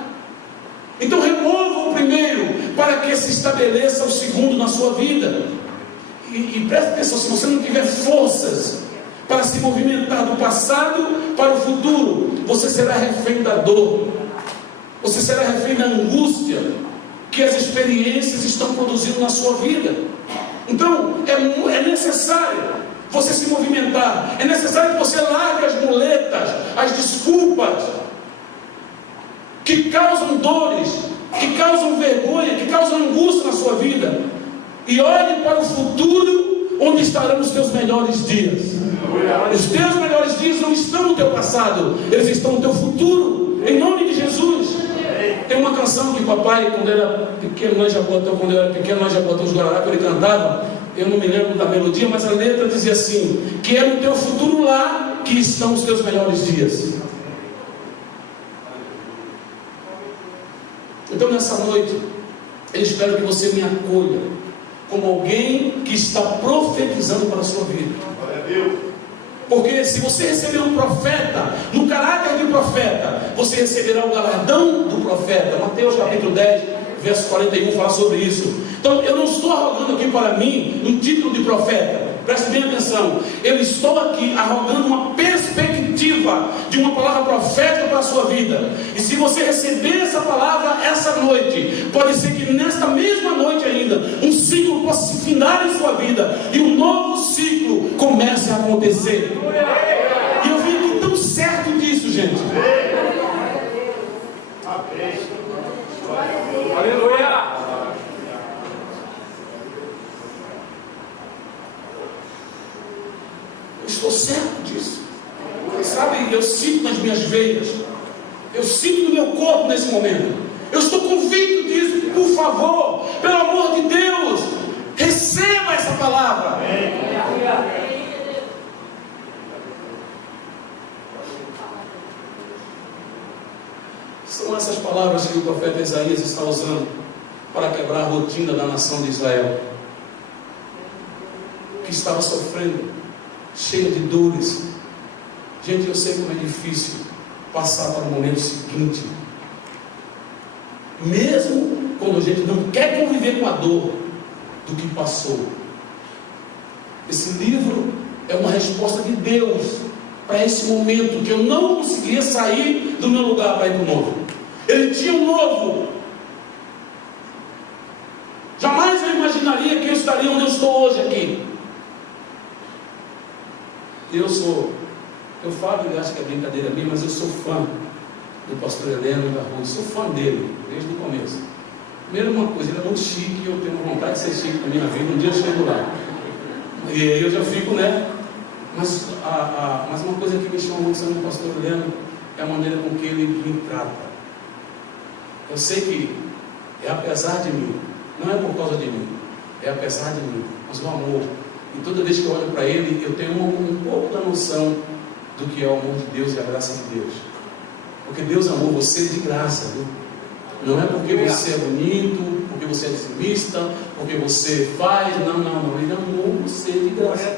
Então remova o primeiro para que se estabeleça o segundo na sua vida. E preste atenção: se você não tiver forças para se movimentar do passado para o futuro, você será refém da dor, você será refém da angústia que as experiências estão produzindo na sua vida. Então é necessário você se movimentar, é necessário que você largue as muletas, as desculpas que causam dores, que causam vergonha, que causam angústia na sua vida, e olhe para o futuro, onde estarão os teus melhores dias. Os teus melhores dias não estão no teu passado, eles estão no teu futuro, em nome de Jesus. Tem uma canção que o papai, quando era pequeno, nós já botamos os Guararapes, ele cantava. Eu não me lembro da melodia, mas a letra dizia assim: que é no teu futuro lá que estão os teus melhores dias. Então nessa noite, eu espero que você me acolha como alguém que está profetizando para a sua vida. Glória a Deus. Porque se você receber um profeta, no caráter de profeta, você receberá o galardão do profeta. Mateus capítulo 10, verso 41 fala sobre isso. Então eu não estou arrogando aqui para mim um título de profeta. Preste bem atenção. Eu estou aqui arrogando uma perspectiva de uma palavra profética para a sua vida. E se você receber essa palavra essa noite, pode ser que nesta mesma noite ainda um ciclo possa se findar em sua vida e um novo ciclo comece a acontecer. E eu vim aqui tão certo disso, gente. Aleluia. Estou certo disso. Sabe, eu sinto nas minhas veias, eu sinto no meu corpo nesse momento. Eu estou convicto disso. Por favor, pelo amor de Deus, receba essa palavra. São essas palavras que o profeta Isaías está usando para quebrar a rotina da nação de Israel, que estava sofrendo, cheia de dores. Gente, eu sei como é difícil passar para o momento seguinte, mesmo quando a gente não quer conviver com a dor do que passou. Esse livro é uma resposta de Deus para esse momento que eu não conseguia sair do meu lugar para ir para o novo. Ele tinha um novo. Jamais eu imaginaria que eu estaria onde eu estou hoje aqui. Eu falo, ele acha que é brincadeira minha, mas eu sou fã do pastor Heleno e da Ruth, sou fã dele, desde o começo. Primeiro, uma coisa, ele é muito chique, eu tenho vontade de ser chique na minha vida, um dia eu chego lá. E aí eu já fico, né? Mas uma coisa que me chama muito do pastor Heleno é a maneira com que ele me trata. Eu sei que é apesar de mim, não é por causa de mim, é apesar de mim, mas o amor. E toda vez que eu olho para ele, eu tenho um pouco da noção do que é o amor de Deus e a graça de Deus. Porque Deus amou você de graça, viu? Não é porque você é bonito, porque você é dizimista, porque você faz, não. Ele amou você de graça.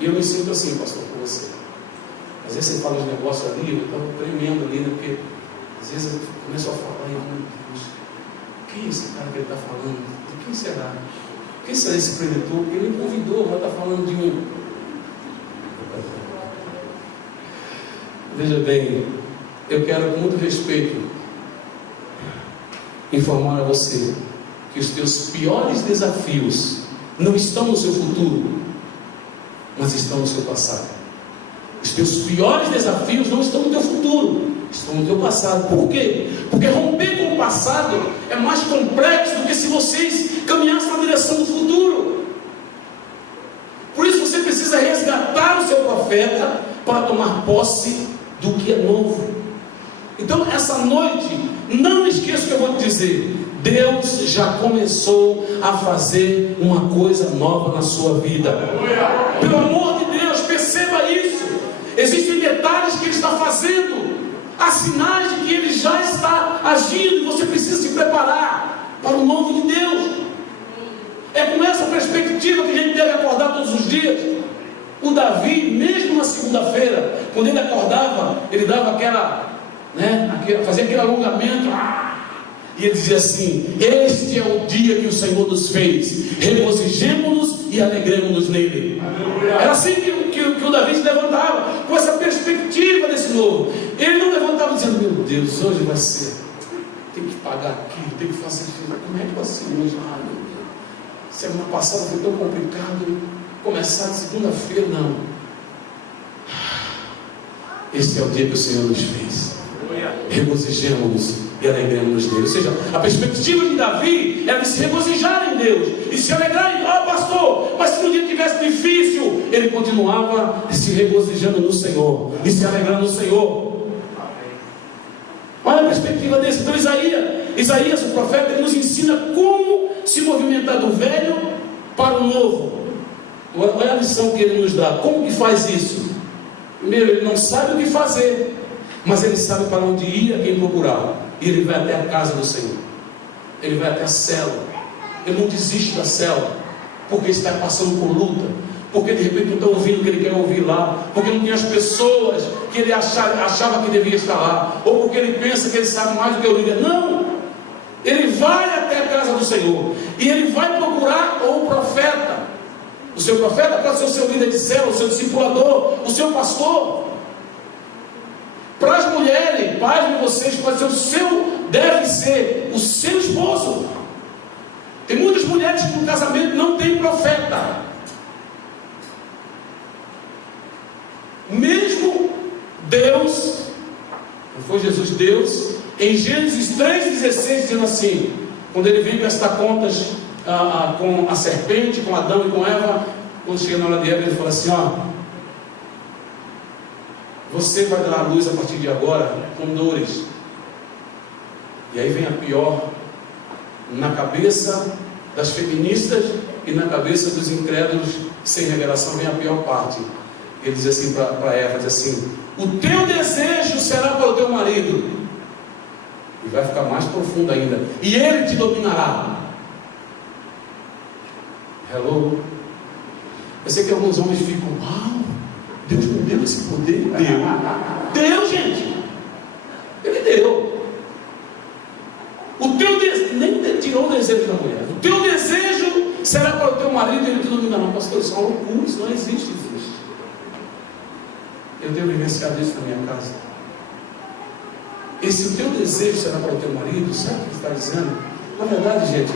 E eu me sinto assim, pastor, com você. Às vezes você fala os negócios ali, eu estou tremendo ali, né? Porque às vezes eu começo a falar, meu Deus, quem é esse cara que ele está falando? De quem será? Quem será esse preditor? Porque ele me convidou, vai estar falando de um. Veja bem, eu quero com muito respeito informar a você que os teus piores desafios não estão no seu futuro, mas estão no seu passado. Os teus piores desafios não estão no teu futuro, estão no teu passado. Por quê? Porque romper com o passado é mais complexo do que se vocês caminhassem na direção do futuro. Por isso você precisa resgatar o seu profeta para tomar posse do que é novo. Então essa noite, não esqueça o que eu vou te dizer. Deus já começou a fazer uma coisa nova na sua vida. Pelo amor de Deus, perceba isso. Existem detalhes que Ele está fazendo, há sinais de que Ele já está agindo, e você precisa se preparar para o novo de Deus. É com essa perspectiva que a gente deve acordar todos os dias. O Davi, mesmo na segunda-feira, quando ele acordava, ele dava fazia aquele alongamento, e ele dizia assim: este é o dia que o Senhor nos fez, regozijemo-nos e alegremos-nos nele. Era assim que o Davi se levantava, com essa perspectiva desse novo. Ele não levantava dizendo: meu Deus, hoje vai ser, tem que pagar aquilo, tem que fazer aquilo, como é que vai ser hoje? Meu Deus, semana passada foi tão complicado, começar de segunda-feira, não. Este é o dia que o Senhor nos fez, regozijemos-nos e alegremos-nos nele. Ou seja, a perspectiva de Davi era de se regozijar em Deus e se alegrar em, pastor, mas se no dia tivesse difícil, ele continuava se regozijando no Senhor e se alegrando no Senhor. Olha a perspectiva desse. Então Isaías, o profeta, ele nos ensina como se movimentar do velho para o novo. Olha a lição que ele nos dá. Como que faz isso? Primeiro, ele não sabe o que fazer, mas ele sabe para onde ir, a quem procurar. E ele vai até a casa do Senhor. Ele vai até a célula. Ele não desiste da célula, porque está passando por luta, porque de repente não está ouvindo o que ele quer ouvir lá, porque não tem as pessoas que ele achava que devia estar lá, ou porque ele pensa que ele sabe mais do que o líder. Não! Ele vai até a casa do Senhor, e ele vai procurar o profeta. O seu profeta pode ser o seu líder de célula, o seu discipulador, o seu pastor. Para as mulheres, pais de vocês, pode ser deve ser o seu esposo. Tem muitas mulheres que no casamento não tem profeta. Mesmo Deus, não foi Jesus, Deus, em Gênesis 3,16, dizendo assim, quando ele vem prestar contas com a serpente, com Adão e com Eva, quando chega na hora de Eva, ele fala assim: você vai dar a luz a partir de agora com dores. E aí vem a pior, na cabeça das feministas e na cabeça dos incrédulos sem revelação, vem a pior parte. Ele diz assim para Eva, diz assim: o teu desejo será para o teu marido. E vai ficar mais profundo ainda, e ele te dominará. Hello? Eu sei que alguns homens ficam: uau, Deus não deu esse poder? Deu, gente. Ele deu. O teu desejo, nem tirou o desejo da mulher. O teu desejo será para o teu marido e ele te dominará. Pastor, isso é uma loucura, isso não existe. Eu devo vivenciar isso na minha casa. E se o teu desejo será para o teu marido, sabe o que ele está dizendo? Na verdade, gente,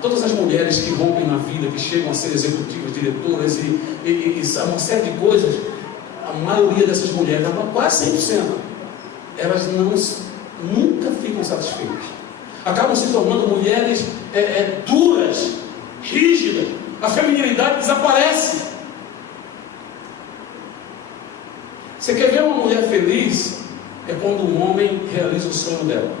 todas as mulheres que rompem na vida, que chegam a ser executivas, diretoras e uma série de coisas, a maioria dessas mulheres, quase 100%, elas nunca ficam satisfeitas. Acabam se tornando mulheres duras, rígidas. A feminilidade desaparece. Você quer ver uma mulher feliz? É quando um homem realiza o sonho dela.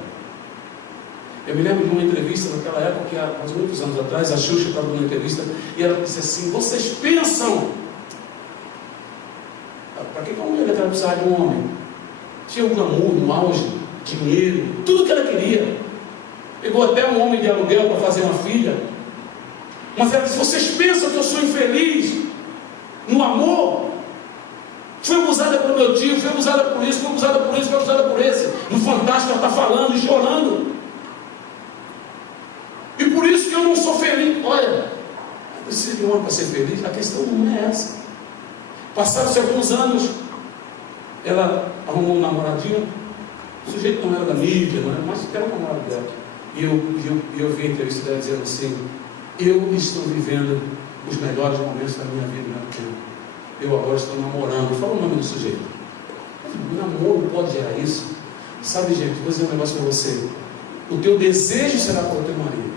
Eu me lembro de uma entrevista naquela época, que há muitos anos atrás, a Xuxa estava numa entrevista e ela disse assim: vocês pensam, para que uma mulher vai precisar de um homem? Tinha o glamour no auge, dinheiro, tudo que ela queria. Pegou até um homem de aluguel para fazer uma filha. Mas ela disse: vocês pensam que eu sou infeliz no amor? Fui abusada pelo meu tio, fui abusada por isso, fui abusada por isso, fui abusada por esse. No Fantástico ela está falando e chorando. E por isso que eu não sou feliz. Olha, precisa de um homem para ser feliz? A questão não é essa. Passaram-se alguns anos, ela arrumou um namoradinho. O sujeito não era da mídia, mas era um namorado dela. E eu vi a entrevista dela dizendo assim: eu estou vivendo os melhores momentos da minha vida, meu tempo. Eu agora estou namorando. Fala o nome do sujeito. O namoro pode gerar isso. Sabe, gente, vou dizer um negócio para você. O teu desejo será para o teu marido.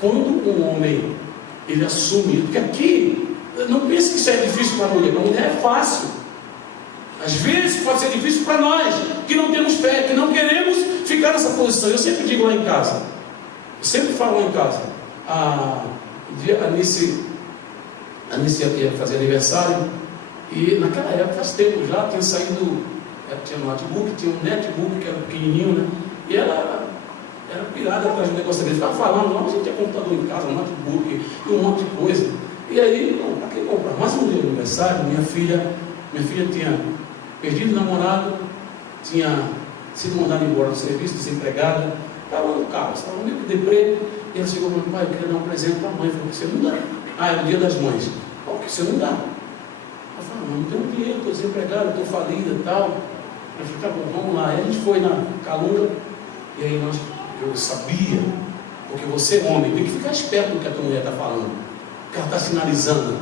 Quando um homem, ele assume, porque aqui, não pense que isso é difícil para a mulher é fácil. Às vezes pode ser difícil para nós, que não temos fé, que não queremos ficar nessa posição. Eu sempre digo lá em casa, eu sempre falo lá em casa, a Anice ia fazer aniversário, e naquela época, faz tempo já, tinha saído, tinha um notebook, tinha um netbook que era pequenininho, né? E ela era pirada atrás do negócio dele, ficava falando: não, a gente tinha computador em casa, um notebook e um monte de coisa. E aí, para que comprar? Mas no dia do aniversário, minha filha tinha perdido o namorado, tinha sido mandada embora do serviço, desempregada, estava no carro, estava meio que deprê, e ela chegou para mim: pai, eu queria dar um presente para a mãe. Eu falei: você não dá? Era o dia das mães. Por que você não dá? Eu falei: não tenho dinheiro, estou desempregado, estou falida e tal. Eu falei: tá bom, vamos lá. Aí a gente foi na Calunga, e aí eu sabia, porque você é homem, tem que ficar esperto no que a tua mulher está falando, porque ela está sinalizando.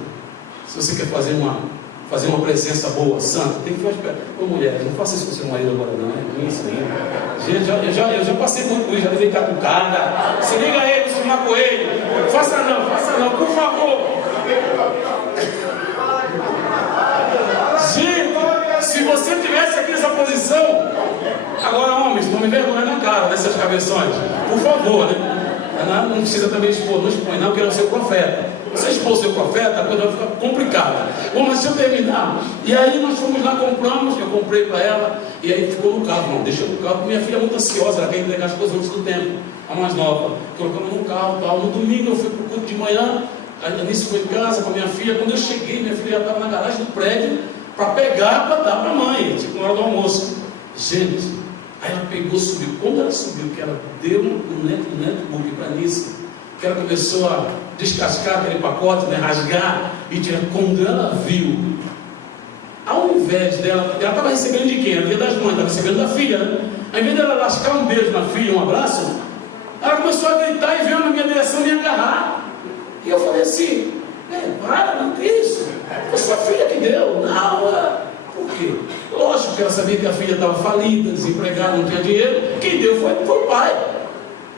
Se você quer fazer uma presença boa, santa, tem que ficar esperto. Ô mulher, não faça isso com seu marido agora não, é ruim isso aí. Gente, eu já passei muito por isso, já levei catucada. Se liga ele, se fumar com ele. Faça não, por favor. Gente, se você tivesse aqui nessa posição, agora homens, não me vergonha na cara dessas cabeções, por favor, né? Não precisa também expor, não expõe não, porque eu não sou profeta. Você expor seu profeta, a coisa vai ficar complicada. Bom, mas deixa eu terminar. E aí nós fomos lá, compramos, eu comprei para ela, e aí ficou no carro. Não, deixa no carro, minha filha é muito ansiosa, ela quer entregar as coisas antes do tempo, a mais nova. Colocamos no carro e tal. No domingo eu fui para o culto de manhã, a Anice foi em casa com a minha filha. Quando eu cheguei, minha filha já estava na garagem do prédio para pegar, para dar para a mãe, tipo na hora do almoço. Gente, aí ela pegou, subiu. Quando ela subiu, que ela deu um netbook para a Anice, que ela começou a descascar aquele pacote, né, rasgar e tirar. Quando ela viu, ao invés dela, ela estava recebendo de quem? Era dia das mães, estava recebendo da filha, né? Ao invés dela lascar um beijo na filha, um abraço, ela começou a gritar e veio na minha direção me agarrar. E eu falei assim: para, não, que isso? Foi sua filha que deu. Não, por quê? Lógico que ela sabia que a filha estava falida, desempregada, não tinha dinheiro. Quem deu foi o pai.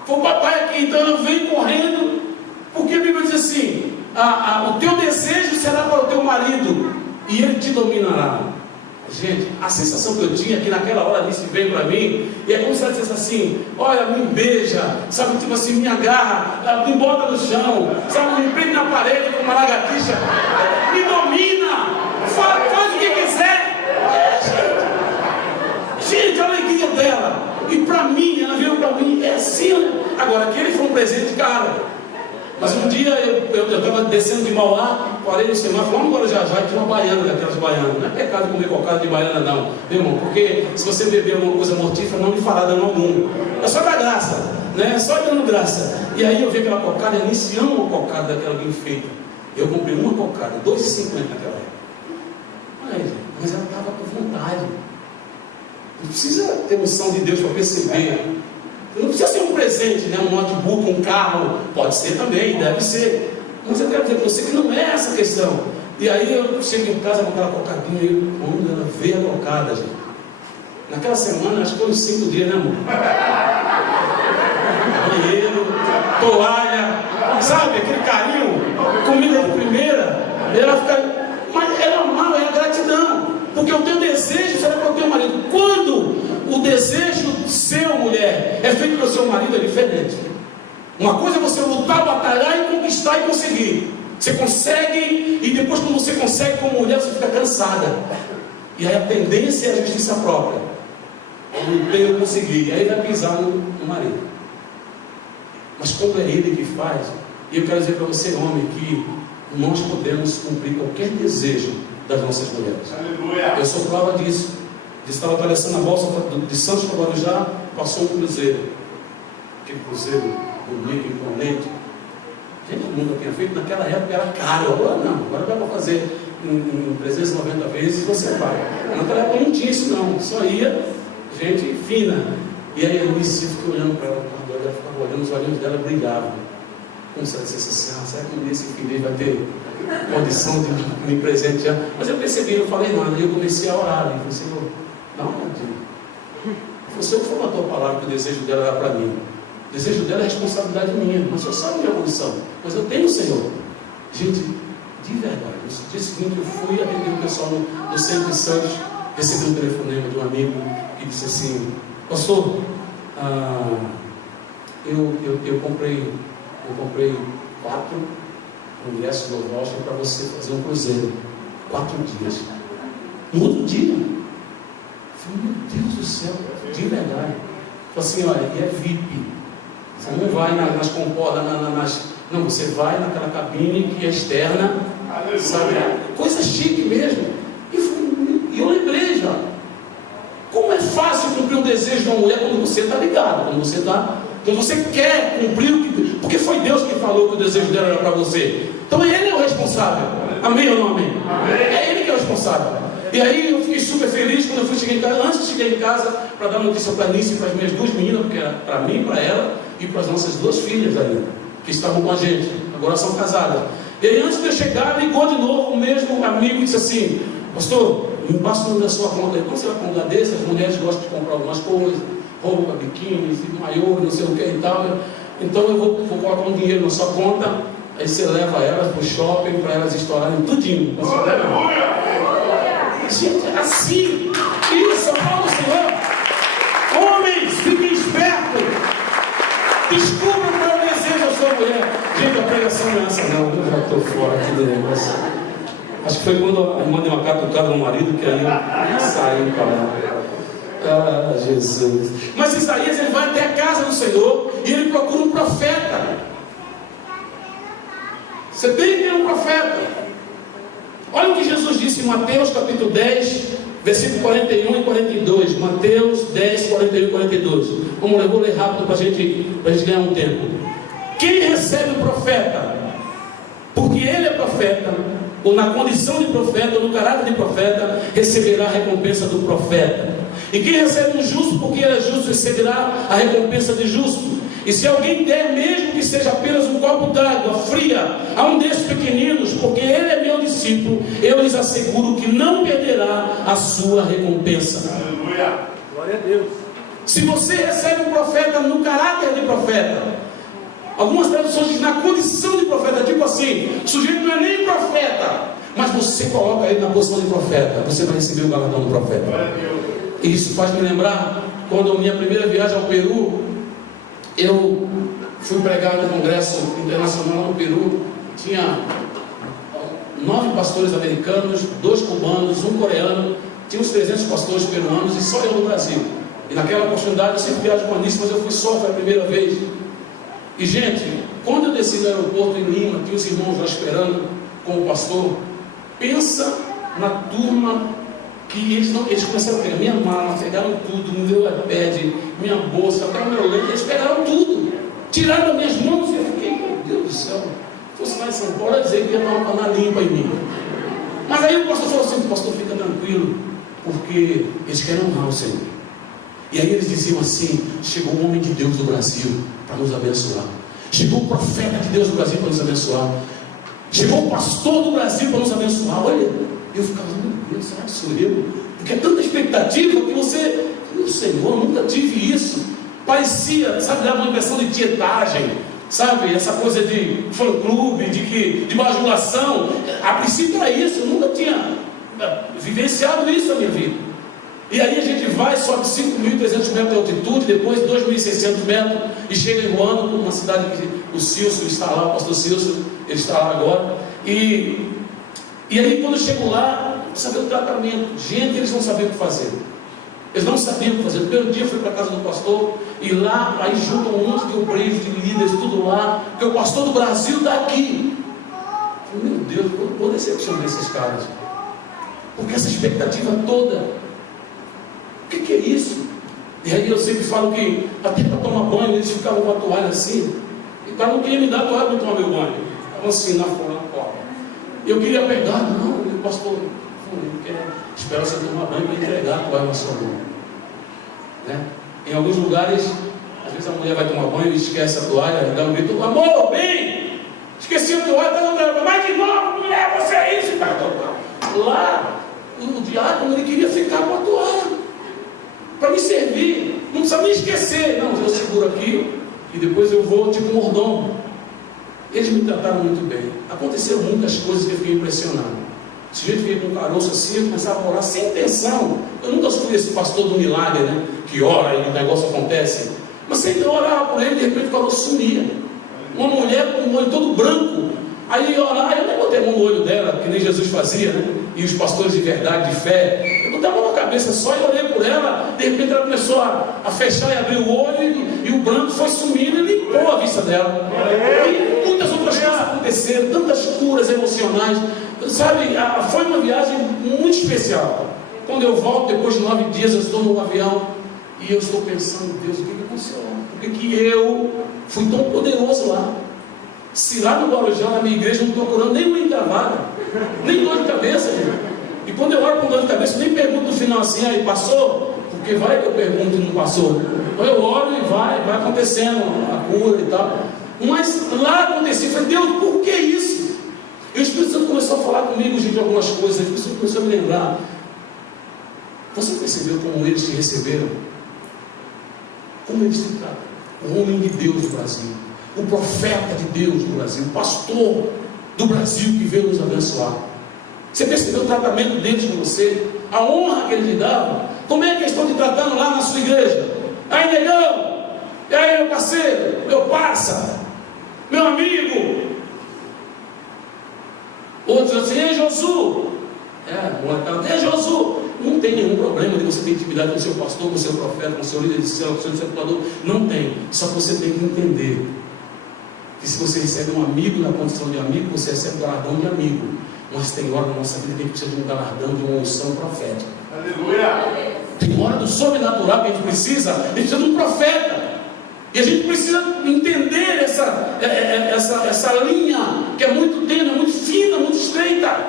Foi o papai aqui. Então eu venho correndo, porque a Bíblia diz assim: o teu desejo será para o teu marido, e ele te dominará. Gente, a sensação que eu tinha, que naquela hora Alice veio para mim, e é como se ela dissesse assim: olha, me beija, sabe, tipo assim, me agarra, me bota no chão, sabe, me prende na parede com uma lagartixa, me domina, faz o que quiser. Gente, a alegria dela. E para mim, ela veio para mim, é assim, né? Agora, aquele foi um presente caro. Mas um dia eu estava descendo de Mauá, parei no semáforo, vamos embora já, e tinha uma baiana daquelas baianas. Não é pecado comer cocada de baiana não, meu irmão, porque se você beber alguma coisa mortífera, não lhe fará dano algum. É só dar graça, né? É só dando graça. E aí eu vi aquela cocada, eu iniciei uma cocada daquela bem feita. Eu comprei uma cocada, R$2,50 naquela época. Mas ela estava com vontade. Não precisa ter noção de Deus para perceber. Não precisa ser um presente, né? Um notebook, um carro. Pode ser também, deve ser. Mas eu quero dizer para você que não é essa a questão. E aí eu chego em casa com aquela cocadinha, e quando ela vê a cocada, gente, Naquela semana, acho que foi uns 5 dias, né, amor? Banheiro, toalha, sabe? Aquele carinho, comida de primeira. Ela fica... Mas é normal, é a gratidão. Porque o teu desejo será para o teu marido. Quando o desejo seu, mulher, é feito pelo seu marido, é diferente. Uma coisa é você lutar, batalhar e conquistar e conseguir. Você consegue, e depois quando você consegue como mulher, você fica cansada. E aí a tendência é a justiça própria. Eu lutei, eu consegui. E aí vai pisar no marido. Mas como é ele que faz, e eu quero dizer para você, homem, que nós podemos cumprir qualquer desejo das nossas mulheres. Aleluia. Eu sou prova disso. Estava atravessando a bolsa de Santos para Guarujá, passou um cruzeiro. Aquele cruzeiro bonito, imponente. Gente, eu nunca tinha feito. Naquela época era caro. Agora não. Agora dá para fazer em 390 vezes e você vai. Naquela época não tinha isso não. Só ia gente fina. E aí eu fiquei olhando para ela, ela ficava olhando, os olhinhos dela brilhavam. Como se ela dissesse assim, será que esse filho vai ter condição de me presentear? Mas eu percebi, não falei nada, e eu comecei a orar. E falei, Senhor, dá uma olhadinha. O Senhor falou a tua palavra que o desejo dela era para mim. O desejo dela é responsabilidade minha, mas o Senhor sabe a minha condição. Mas eu tenho o Senhor. Gente, de verdade, no dia seguinte eu fui atender o pessoal no centro de Santos, recebi um telefonema de um amigo que disse assim, pastor, eu comprei 4 ingressos no voucher para você fazer um cruzeiro. 4 dias. No outro dia, eu falei, meu Deus do céu, de verdade. Falei assim, olha, e é VIP. Você não vai nas comportas, não, você vai naquela cabine que é externa, sabe? Coisa chique mesmo. E eu lembrei já. Como é fácil cumprir o desejo de uma mulher quando você está ligado, quando você quer cumprir o que... Porque foi Deus que falou que o desejo dela era para você. Então Ele é o responsável. Amém ou não amém? É Ele que é o responsável. E aí eu fiquei super feliz quando eu cheguei em casa. Antes de chegar em casa, para dar notícia para a Nice e para as minhas 2 meninas, porque era para mim, para ela e para as nossas 2 filhas ali, que estavam com a gente. Agora são casadas. E aí antes de eu chegar, ligou de novo o mesmo amigo e disse assim, pastor, me passa o número da sua conta. Quando você vai para um lugar desse, as mulheres gostam de comprar algumas coisas, roupa, biquíni, maiô, não sei o que e tal. Então eu vou colocar um dinheiro na sua conta, aí você leva elas para o shopping, para elas estourarem tudinho. Gente, assim, isso, fala o Senhor. Homens, fiquem espertos. Descubra o meu desejo à sua mulher. Gente, a pregação não é essa não, eu já estou fora aqui do negócio. Acho que foi quando a irmã deu uma catucada no marido que aí eu saí para lá. Ah, Jesus. Mas Isaías, ele vai até a casa do Senhor e ele procura um profeta. Você tem que ter um profeta. Olha o que Jesus disse em Mateus capítulo 10, versículo 41 e 42. Mateus 10, 41 e 42. Vamos ler, vou ler rápido para a gente ganhar um tempo. Quem recebe o profeta, porque ele é profeta, ou na condição de profeta, ou no caráter de profeta, receberá a recompensa do profeta. E quem recebe um justo, porque ele é justo, receberá a recompensa de justo. E se alguém der, mesmo que seja apenas um copo d'água fria, a um desses pequeninos, porque ele é meu discípulo, eu lhes asseguro que não perderá a sua recompensa. Aleluia. Glória a Deus. Se você recebe um profeta no caráter de profeta, algumas traduções dizem na condição de profeta, tipo assim, o sujeito não é nem profeta, mas você coloca ele na posição de profeta, você vai receber o galardão do profeta. Glória a Deus. E isso faz me lembrar, quando a minha primeira viagem ao Peru, eu fui pregar no congresso internacional no Peru, tinha 9 pastores americanos, 2 cubanos, 1 coreano, tinha uns 300 pastores peruanos e só eu no Brasil. E naquela oportunidade eu sempre viajo com a Nice, mas eu fui só, foi a primeira vez. E gente, quando eu desci no aeroporto em Lima, tinha os irmãos lá esperando com o pastor, pensa na turma que eles começaram a pegar minha mala, pegaram tudo, meu iPad, minha bolsa, até o meu leite, eles pegaram tudo, tiraram das minhas mãos e eu fiquei, meu Deus do céu, se fosse lá em São Paulo, eu ia dizer que ia dar uma panela limpa em mim. Mas aí o pastor falou assim, pastor, fica tranquilo, porque eles querem honrar o Senhor. E aí eles diziam assim, chegou um homem de Deus do Brasil para nos abençoar, chegou o profeta de Deus do Brasil para nos abençoar, chegou o pastor do Brasil para nos abençoar. Olha, eu ficava, meu Deus, será que sou eu? Porque é tanta expectativa que você Senhor, nunca tive isso. Parecia, sabe, dava uma impressão de tietagem, sabe, essa coisa de fã-clube, de bajulação. A princípio era isso, eu nunca tinha vivenciado isso na minha vida. E aí a gente vai, sobe 5.300 metros de altitude, depois 2.600 metros, e chega em Ruano, uma cidade que o Cilso está lá, o pastor Cilso, ele está lá agora. E aí quando eu chego lá, saber o tratamento, gente, eles não sabiam o que fazer. Eles não sabiam o que fazer. No primeiro dia eu fui para a casa do pastor, e lá, aí juntam um monte de obreiros, de líderes, tudo lá, porque o pastor do Brasil está aqui. Eu falei, meu Deus, eu vou decepcionar esses caras. Porque essa expectativa toda, o que é isso? E aí eu sempre falo que, até para tomar banho, eles ficavam com a toalha assim, e o cara não queria me dar a toalha para tomar meu banho. Estavam assim, na porta. Eu queria pegar, não, o pastor, não quer, espera você tomar banho para entregar a toalha na sua mão. Né? Em alguns lugares, às vezes a mulher vai tomar banho e esquece a toalha, dá um grito, amor, bem, esqueci a toalha, tá no vai de novo, mulher, você é isso, tá. Lá, o diácono, ele queria ficar com a toalha, para me servir, não precisa nem esquecer, não, eu seguro aqui, e depois eu vou tipo mordomo. Eles me trataram muito bem, aconteceram muitas coisas que eu fiquei impressionado. Esse jeito veio com um caroço assim, eu começava a orar sem intenção. Eu nunca fui esse pastor do milagre, né? Que ora e o negócio acontece. Mas sempre eu orava por ele, de repente o caroço sumia. Uma mulher com o olho todo branco. Aí eu orava, eu nem botei a mão no olho dela, que nem Jesus fazia, né? E os pastores de verdade, de fé. Eu botei a mão na cabeça só e orei por ela. De repente ela começou a fechar e abrir o olho, e o branco foi sumindo e limpou a vista dela. E muitas outras coisas aconteceram, tantas curas emocionais. Sabe, foi uma viagem muito especial. Quando eu volto, depois de 9 dias, eu estou no avião e eu estou pensando, Deus, o que aconteceu? Por que eu fui tão poderoso lá? Se lá no Guarujá, na minha igreja, não estou curando nem uma encravada, nem dor de cabeça, gente. E quando eu oro com dor de cabeça, eu nem pergunto no final assim, aí passou? Porque vai que eu pergunto e não passou. Então eu oro e vai acontecendo a cura e tal. Mas lá aconteceu, eu falei, Deus, por que isso? E o Espírito Santo começou a falar comigo, gente, algumas coisas. O Espírito Santo começou a me lembrar. Você percebeu como eles te receberam? Como eles te tratam? O homem de Deus do Brasil, o profeta de Deus do Brasil, o pastor do Brasil que veio nos abençoar. Você percebeu o tratamento deles com você? A honra que eles lhe davam? Como é que eles estão te tratando lá na sua igreja? Aí, negão! E aí, meu parceiro? Meu parça? Meu amigo? Outros assim, ei Josu, ei Josu, não tem nenhum problema de você ter intimidade com o seu pastor, com o seu profeta, com o seu líder de céu, com o seu discipulador, não tem, só que você tem que entender que se você recebe um amigo na condição de amigo, você recebe galardão de amigo, mas tem hora na nossa vida que precisa de um galardão, de uma unção profética. Aleluia! Tem hora do sobrenatural que a gente precisa de um profeta. E a gente precisa entender essa linha que é muito tênue, muito fina, muito estreita.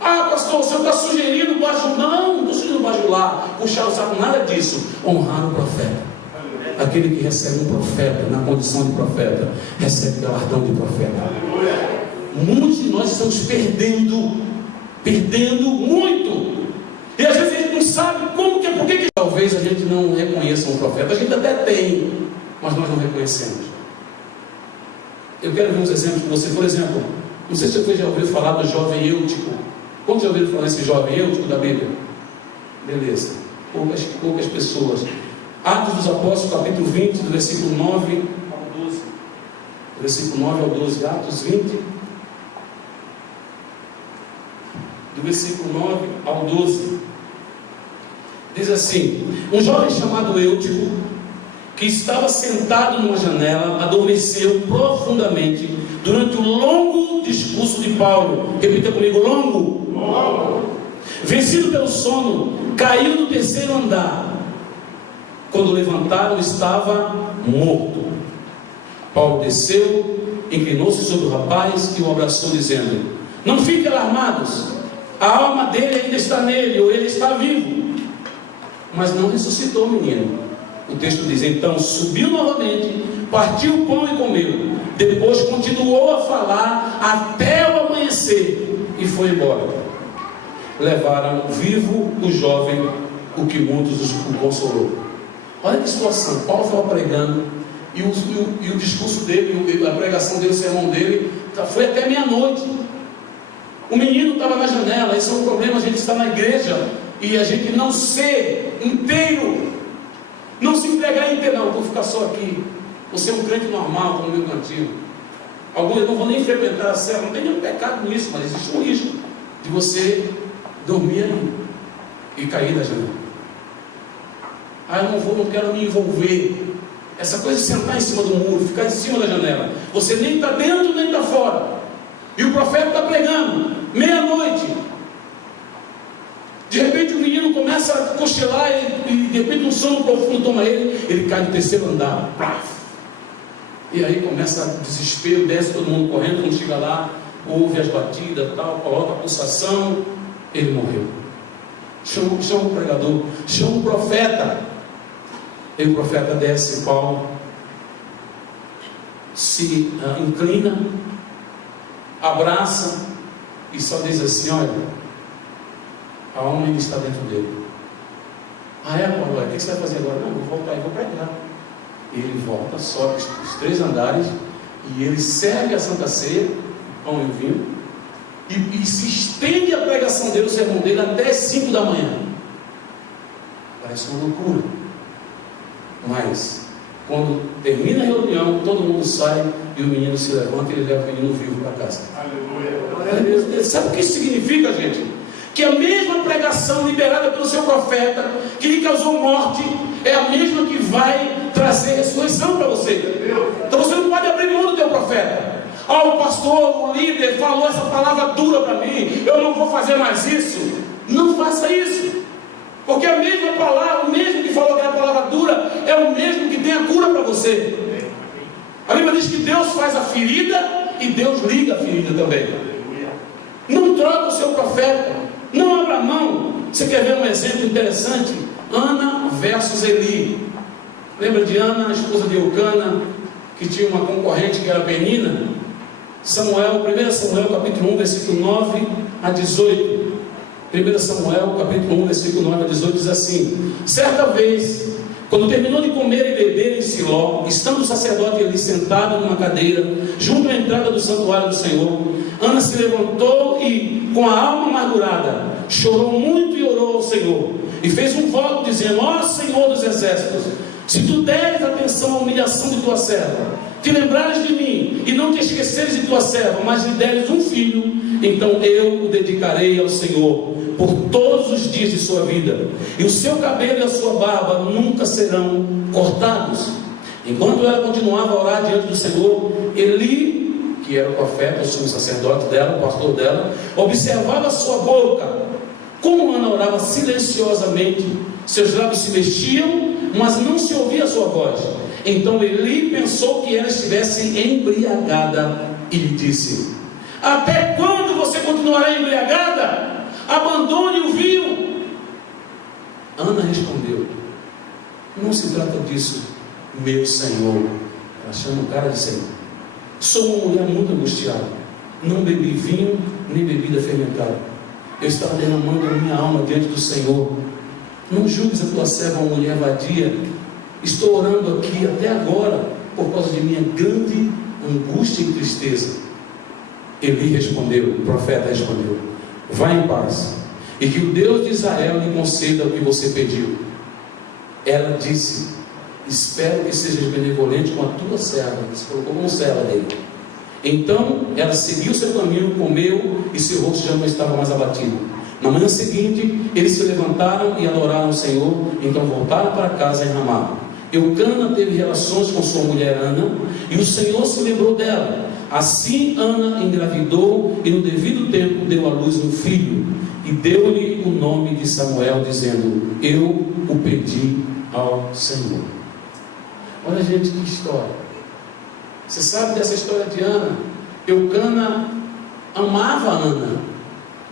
Ah, pastor, o senhor está sugerindo bajular? Não estou sugerindo bajular, puxar o saco, nada disso. Honrar o profeta. Aquele que recebe um profeta, na condição de profeta, recebe galardão de profeta. Muitos de nós estamos perdendo muito. E às vezes a gente não sabe como que é, por que talvez a gente não reconheça um profeta. A gente até tem, mas nós não reconhecemos. Eu quero ver uns exemplos com você. Por exemplo, não sei se você já ouviu falar do jovem Eutico. Quantos já ouviram falar desse jovem Eutico da Bíblia? Beleza, poucas pessoas. Atos dos Apóstolos, capítulo 20, do versículo 9 ao 12. Versículo 9 ao 12, Atos 20, do versículo 9 ao 12. Diz assim: um jovem chamado Eutico, que estava sentado numa janela, adormeceu profundamente durante o longo discurso de Paulo. Repita comigo: longo. Vencido pelo sono, caiu do terceiro andar. Quando levantaram, estava morto. Paulo desceu, inclinou-se sobre o rapaz e o abraçou, dizendo: não fiquem alarmados, a alma dele ainda está nele, ou ele está vivo. Mas não ressuscitou o menino. O texto diz: então subiu novamente, partiu o pão e comeu. Depois continuou a falar até o amanhecer e foi embora. Levaram vivo o jovem o que muitos o consolou. Olha que situação. Paulo estava pregando e o discurso dele, a pregação dele, o sermão dele, foi até meia-noite. O menino estava na janela. Esse é um problema, a gente está na igreja e a gente não ser inteiro, não se entregar inteiro. Não, vou ficar só aqui. Você é um crente normal, como o meu cantinho. Alguns não vão nem frequentar a cela, não tem nenhum pecado nisso, mas existe um risco de você dormir ali e cair da janela. Eu não quero me envolver. Essa coisa de sentar em cima do muro, ficar em cima da janela, você nem está dentro nem está fora, e o profeta está pregando, meia-noite. De repente o menino começa a cochilar e de repente um sono profundo toma ele cai do terceiro andar. E aí começa o desespero, desce todo mundo correndo. Quando chega lá, ouve as batidas, tal, coloca a pulsação, ele morreu. Chama o pregador, chama o profeta. E o profeta desce, Paulo se inclina, abraça e só diz assim: olha, a alma ainda está dentro dele. Paulo, o que você vai fazer agora? Não, vou voltar e vou pregar. Ele volta, sobe os 3 andares e ele serve a Santa Ceia, pão e o vinho, e se estende a pregação dele, o sermão dele, até as 5 da manhã. Parece uma loucura, mas quando termina a reunião, todo mundo sai e o menino se levanta e ele leva o menino vivo para casa. Aleluia. Sabe o que isso significa, gente? Que a mesma pregação liberada pelo seu profeta, que lhe causou morte, é a mesma que vai trazer ressurreição para você. Então você não pode abrir mão do teu profeta. O pastor, o líder falou essa palavra dura para mim, eu não vou fazer mais isso. Não faça isso, porque a mesma palavra, o mesmo que falou aquela palavra dura, é o mesmo que tem a cura para você. A Bíblia diz que Deus faz a ferida e Deus liga a ferida também. Não troca o seu profeta, não abra mão. Você quer ver um exemplo interessante? Ana versus Eli. Lembra de Ana, a esposa de Eucana, que tinha uma concorrente que era Penina? 1 Samuel capítulo 1, versículo 9 a 18. 1 Samuel capítulo 1, versículo 9 a 18 diz assim: certa vez, quando terminou de comer e beber em Siló, estando o sacerdote Eli sentado numa cadeira junto à entrada do santuário do Senhor, Ana se levantou e, com a alma amargurada, chorou muito e orou ao Senhor, e fez um voto dizendo: ó Senhor dos exércitos, se tu deres atenção à humilhação de tua serva, te lembrares de mim e não te esqueceres de tua serva, mas lhe deres um filho, então eu o dedicarei ao Senhor por todos os dias de sua vida, e o seu cabelo e a sua barba nunca serão cortados. Enquanto ela continuava a orar diante do Senhor, Eli, que era o profeta, o sumo sacerdote dela, o pastor dela, observava a sua boca. Como Ana orava silenciosamente, seus lábios se mexiam, mas não se ouvia a sua voz. Então Eli pensou que ela estivesse embriagada e lhe disse: até quando você continuará embriagada? Abandone o vinho. Ana respondeu: não se trata disso, meu Senhor. Ela chama o cara de Senhor. Sou uma mulher muito angustiada, não bebi vinho nem bebida fermentada. Eu estava derramando a minha alma diante do Senhor. Não julgues a tua serva uma mulher vadia. Estou orando aqui até agora por causa de minha grande angústia e tristeza. Eli respondeu, o profeta respondeu: vá em paz, e que o Deus de Israel lhe conceda o que você pediu. Ela disse: espero que sejas benevolente com a tua serva. Se colocou como serva dele. Então ela seguiu seu caminho, comeu, e seu rosto já não estava mais abatido. Na manhã seguinte, eles se levantaram e adoraram o Senhor. Então voltaram para casa em Ramá. Eucana teve relações com sua mulher Ana, e o Senhor se lembrou dela. Assim Ana engravidou e no devido tempo deu à luz um filho, e deu-lhe o nome de Samuel, dizendo: eu o pedi ao Senhor. Olha, gente, que história. Você sabe dessa história de Ana? Eucana amava Ana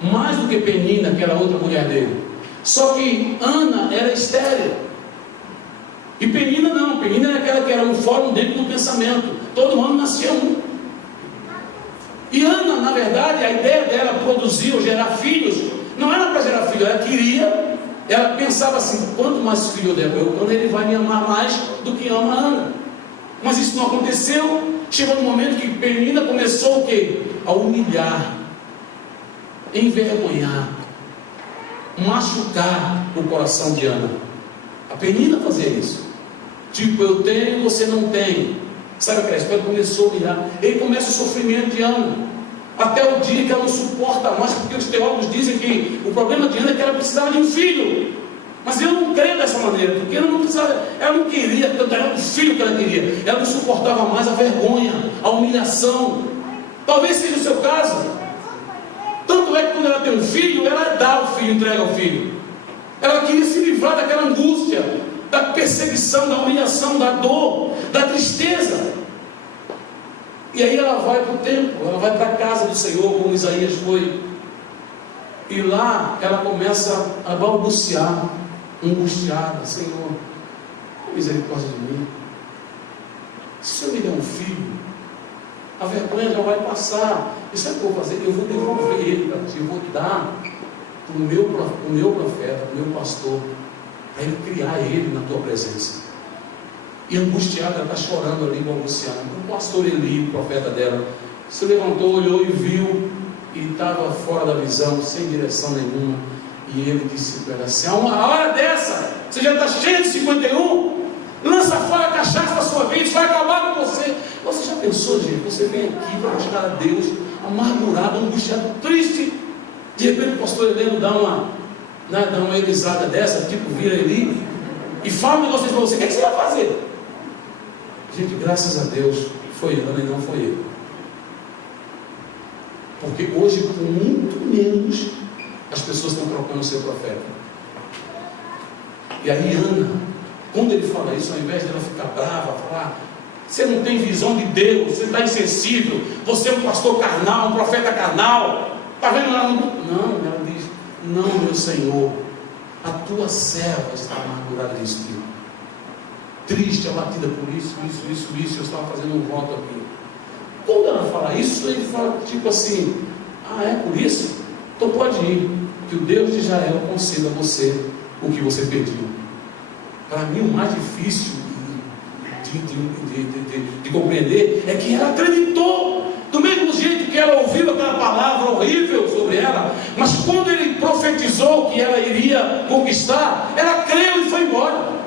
mais do que Penina, que era outra mulher dele. Só que Ana era estéril e Penina não. Penina era aquela que era um fórum dentro do pensamento. Todo ano nascia um. E Ana, na verdade, a ideia dela produzir ou gerar filhos não era para gerar filhos, ela queria ela pensava assim: quanto mais filho eu der para Eucana, ele vai me amar mais do que ama a Ana. Mas isso não aconteceu. Chegou um momento que Penina começou o quê? A humilhar, envergonhar, machucar o coração de Ana. A Penina fazia isso. Tipo, eu tenho, você não tem. Sabe aquela história? Começou a humilhar. Ele começa o sofrimento de Ana, até o dia que ela não suporta mais, porque os teólogos dizem que o problema de Ana é que ela precisava de um filho. Mas eu não creio dessa maneira, porque ela não precisava, ela não queria, tanto era o filho que ela queria. Ela não suportava mais a vergonha, a humilhação. Talvez seja o seu caso. Tanto é que quando ela tem um filho, ela dá o filho, entrega o filho. Ela queria se livrar daquela angústia, da perseguição, da humilhação, da dor, da tristeza. E aí ela vai para o templo, ela vai para a casa do Senhor, como Isaías foi. E lá ela começa a balbuciar, angustiada: Senhor, tem misericórdia de mim. Se o Senhor me der um filho, a vergonha já vai passar. E sabe o que eu vou fazer? Eu vou devolver ele para ti, eu vou dar para o meu profeta, para o meu pastor, para ele criar ele na tua presença. E angustiada, ela está chorando ali, balbuciando. O pastor Eli, o profeta dela, se levantou, olhou e viu, e estava fora da visão, sem direção nenhuma. E ele disse para ela assim: a hora dessa, você já está cheio de 51, lança fora a cachaça da sua vida, isso vai acabar com você. Você já pensou, gente? Você vem aqui para buscar a Deus, amargurado, angustiado, triste. De repente o pastor Heleno dá uma elisada dessa, tipo, vira Eli, e fala um negócio para você: o que você vai fazer? Gente, graças a Deus, foi Ana e não foi eu. Porque hoje, com muito menos, as pessoas estão trocando o seu profeta. E aí Ana, quando ele fala isso, ao invés dela ficar brava, falar: você não tem visão de Deus, você está insensível, você é um pastor carnal, um profeta carnal, está vendo? Não, ela diz: não, meu Senhor, a tua serva está amargurada de espírito, triste, abatida por isso, eu estava fazendo um voto aqui. Quando ela fala isso, ele fala tipo assim: ah, é por isso? Então pode ir, que o Deus de Israel conceda a você o que você pediu. Para mim, o mais difícil de compreender é que ela acreditou, do mesmo jeito que ela ouviu aquela palavra horrível sobre ela, mas quando ele profetizou que ela iria conquistar, ela creu e foi embora.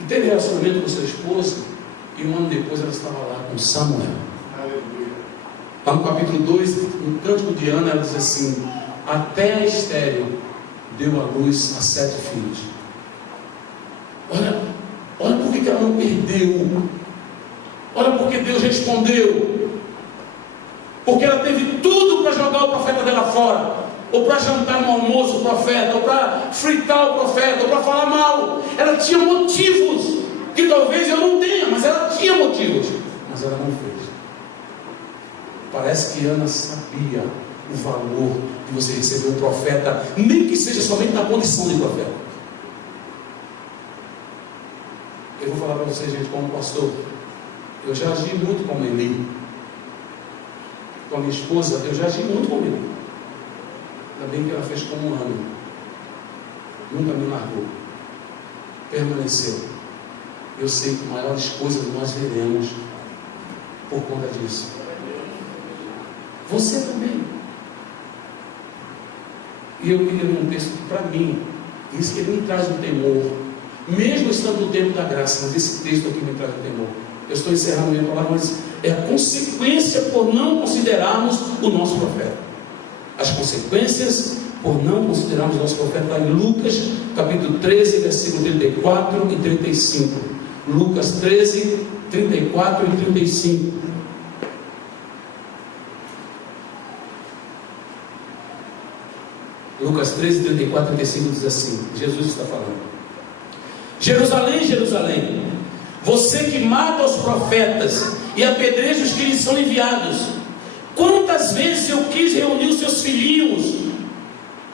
E teve relacionamento com seu esposo, e um ano depois ela estava lá com Samuel. Aleluia. Lá no capítulo 2, no cântico de Ana, ela diz assim: até a estéril deu à luz a 7 filhos. Olha por que ela não perdeu. Olha porque Deus respondeu. Porque ela teve tudo para jogar o profeta dela fora, ou para jantar no almoço o profeta, ou para fritar o profeta, ou para falar mal. Ela tinha motivos que talvez eu não tenha, mas ela tinha motivos, mas ela não fez. Parece que Ana sabia o valor de você receber um profeta, nem que seja somente na condição de profeta. Eu vou falar para vocês, gente, como pastor, eu já agi muito como Eli. Com a minha esposa, eu já agi muito como Eli. Ainda bem que ela fez como Ana, nunca me largou, permaneceu. Eu sei que maiores coisas nós veremos por conta disso. Você também. E eu queria ler um texto que, para mim, diz que ele me traz um temor, mesmo estando no tempo da graça. Mas esse texto aqui me traz um temor. Eu estou encerrando minha palavra, mas é a consequência por não considerarmos o nosso profeta. As consequências por não considerarmos o nosso profeta está em Lucas, capítulo 13, versículo 34 e 35. Lucas 13, 34 e 35. Lucas 13, 34 e 35 diz assim: Jesus está falando: Jerusalém, Jerusalém, você que mata os profetas e apedreja os que lhes são enviados, quantas vezes eu quis reunir os seus filhinhos,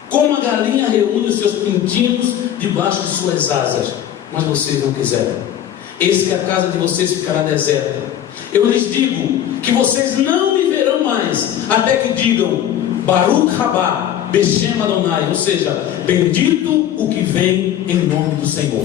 como a galinha reúne os seus pintinhos debaixo de suas asas, mas vocês não quiseram. Eis que a casa de vocês ficará deserta. Eu lhes digo que vocês não me verão mais, até que digam: Baruch Rabá, Beshem Adonai, ou seja, bendito o que vem em nome do Senhor.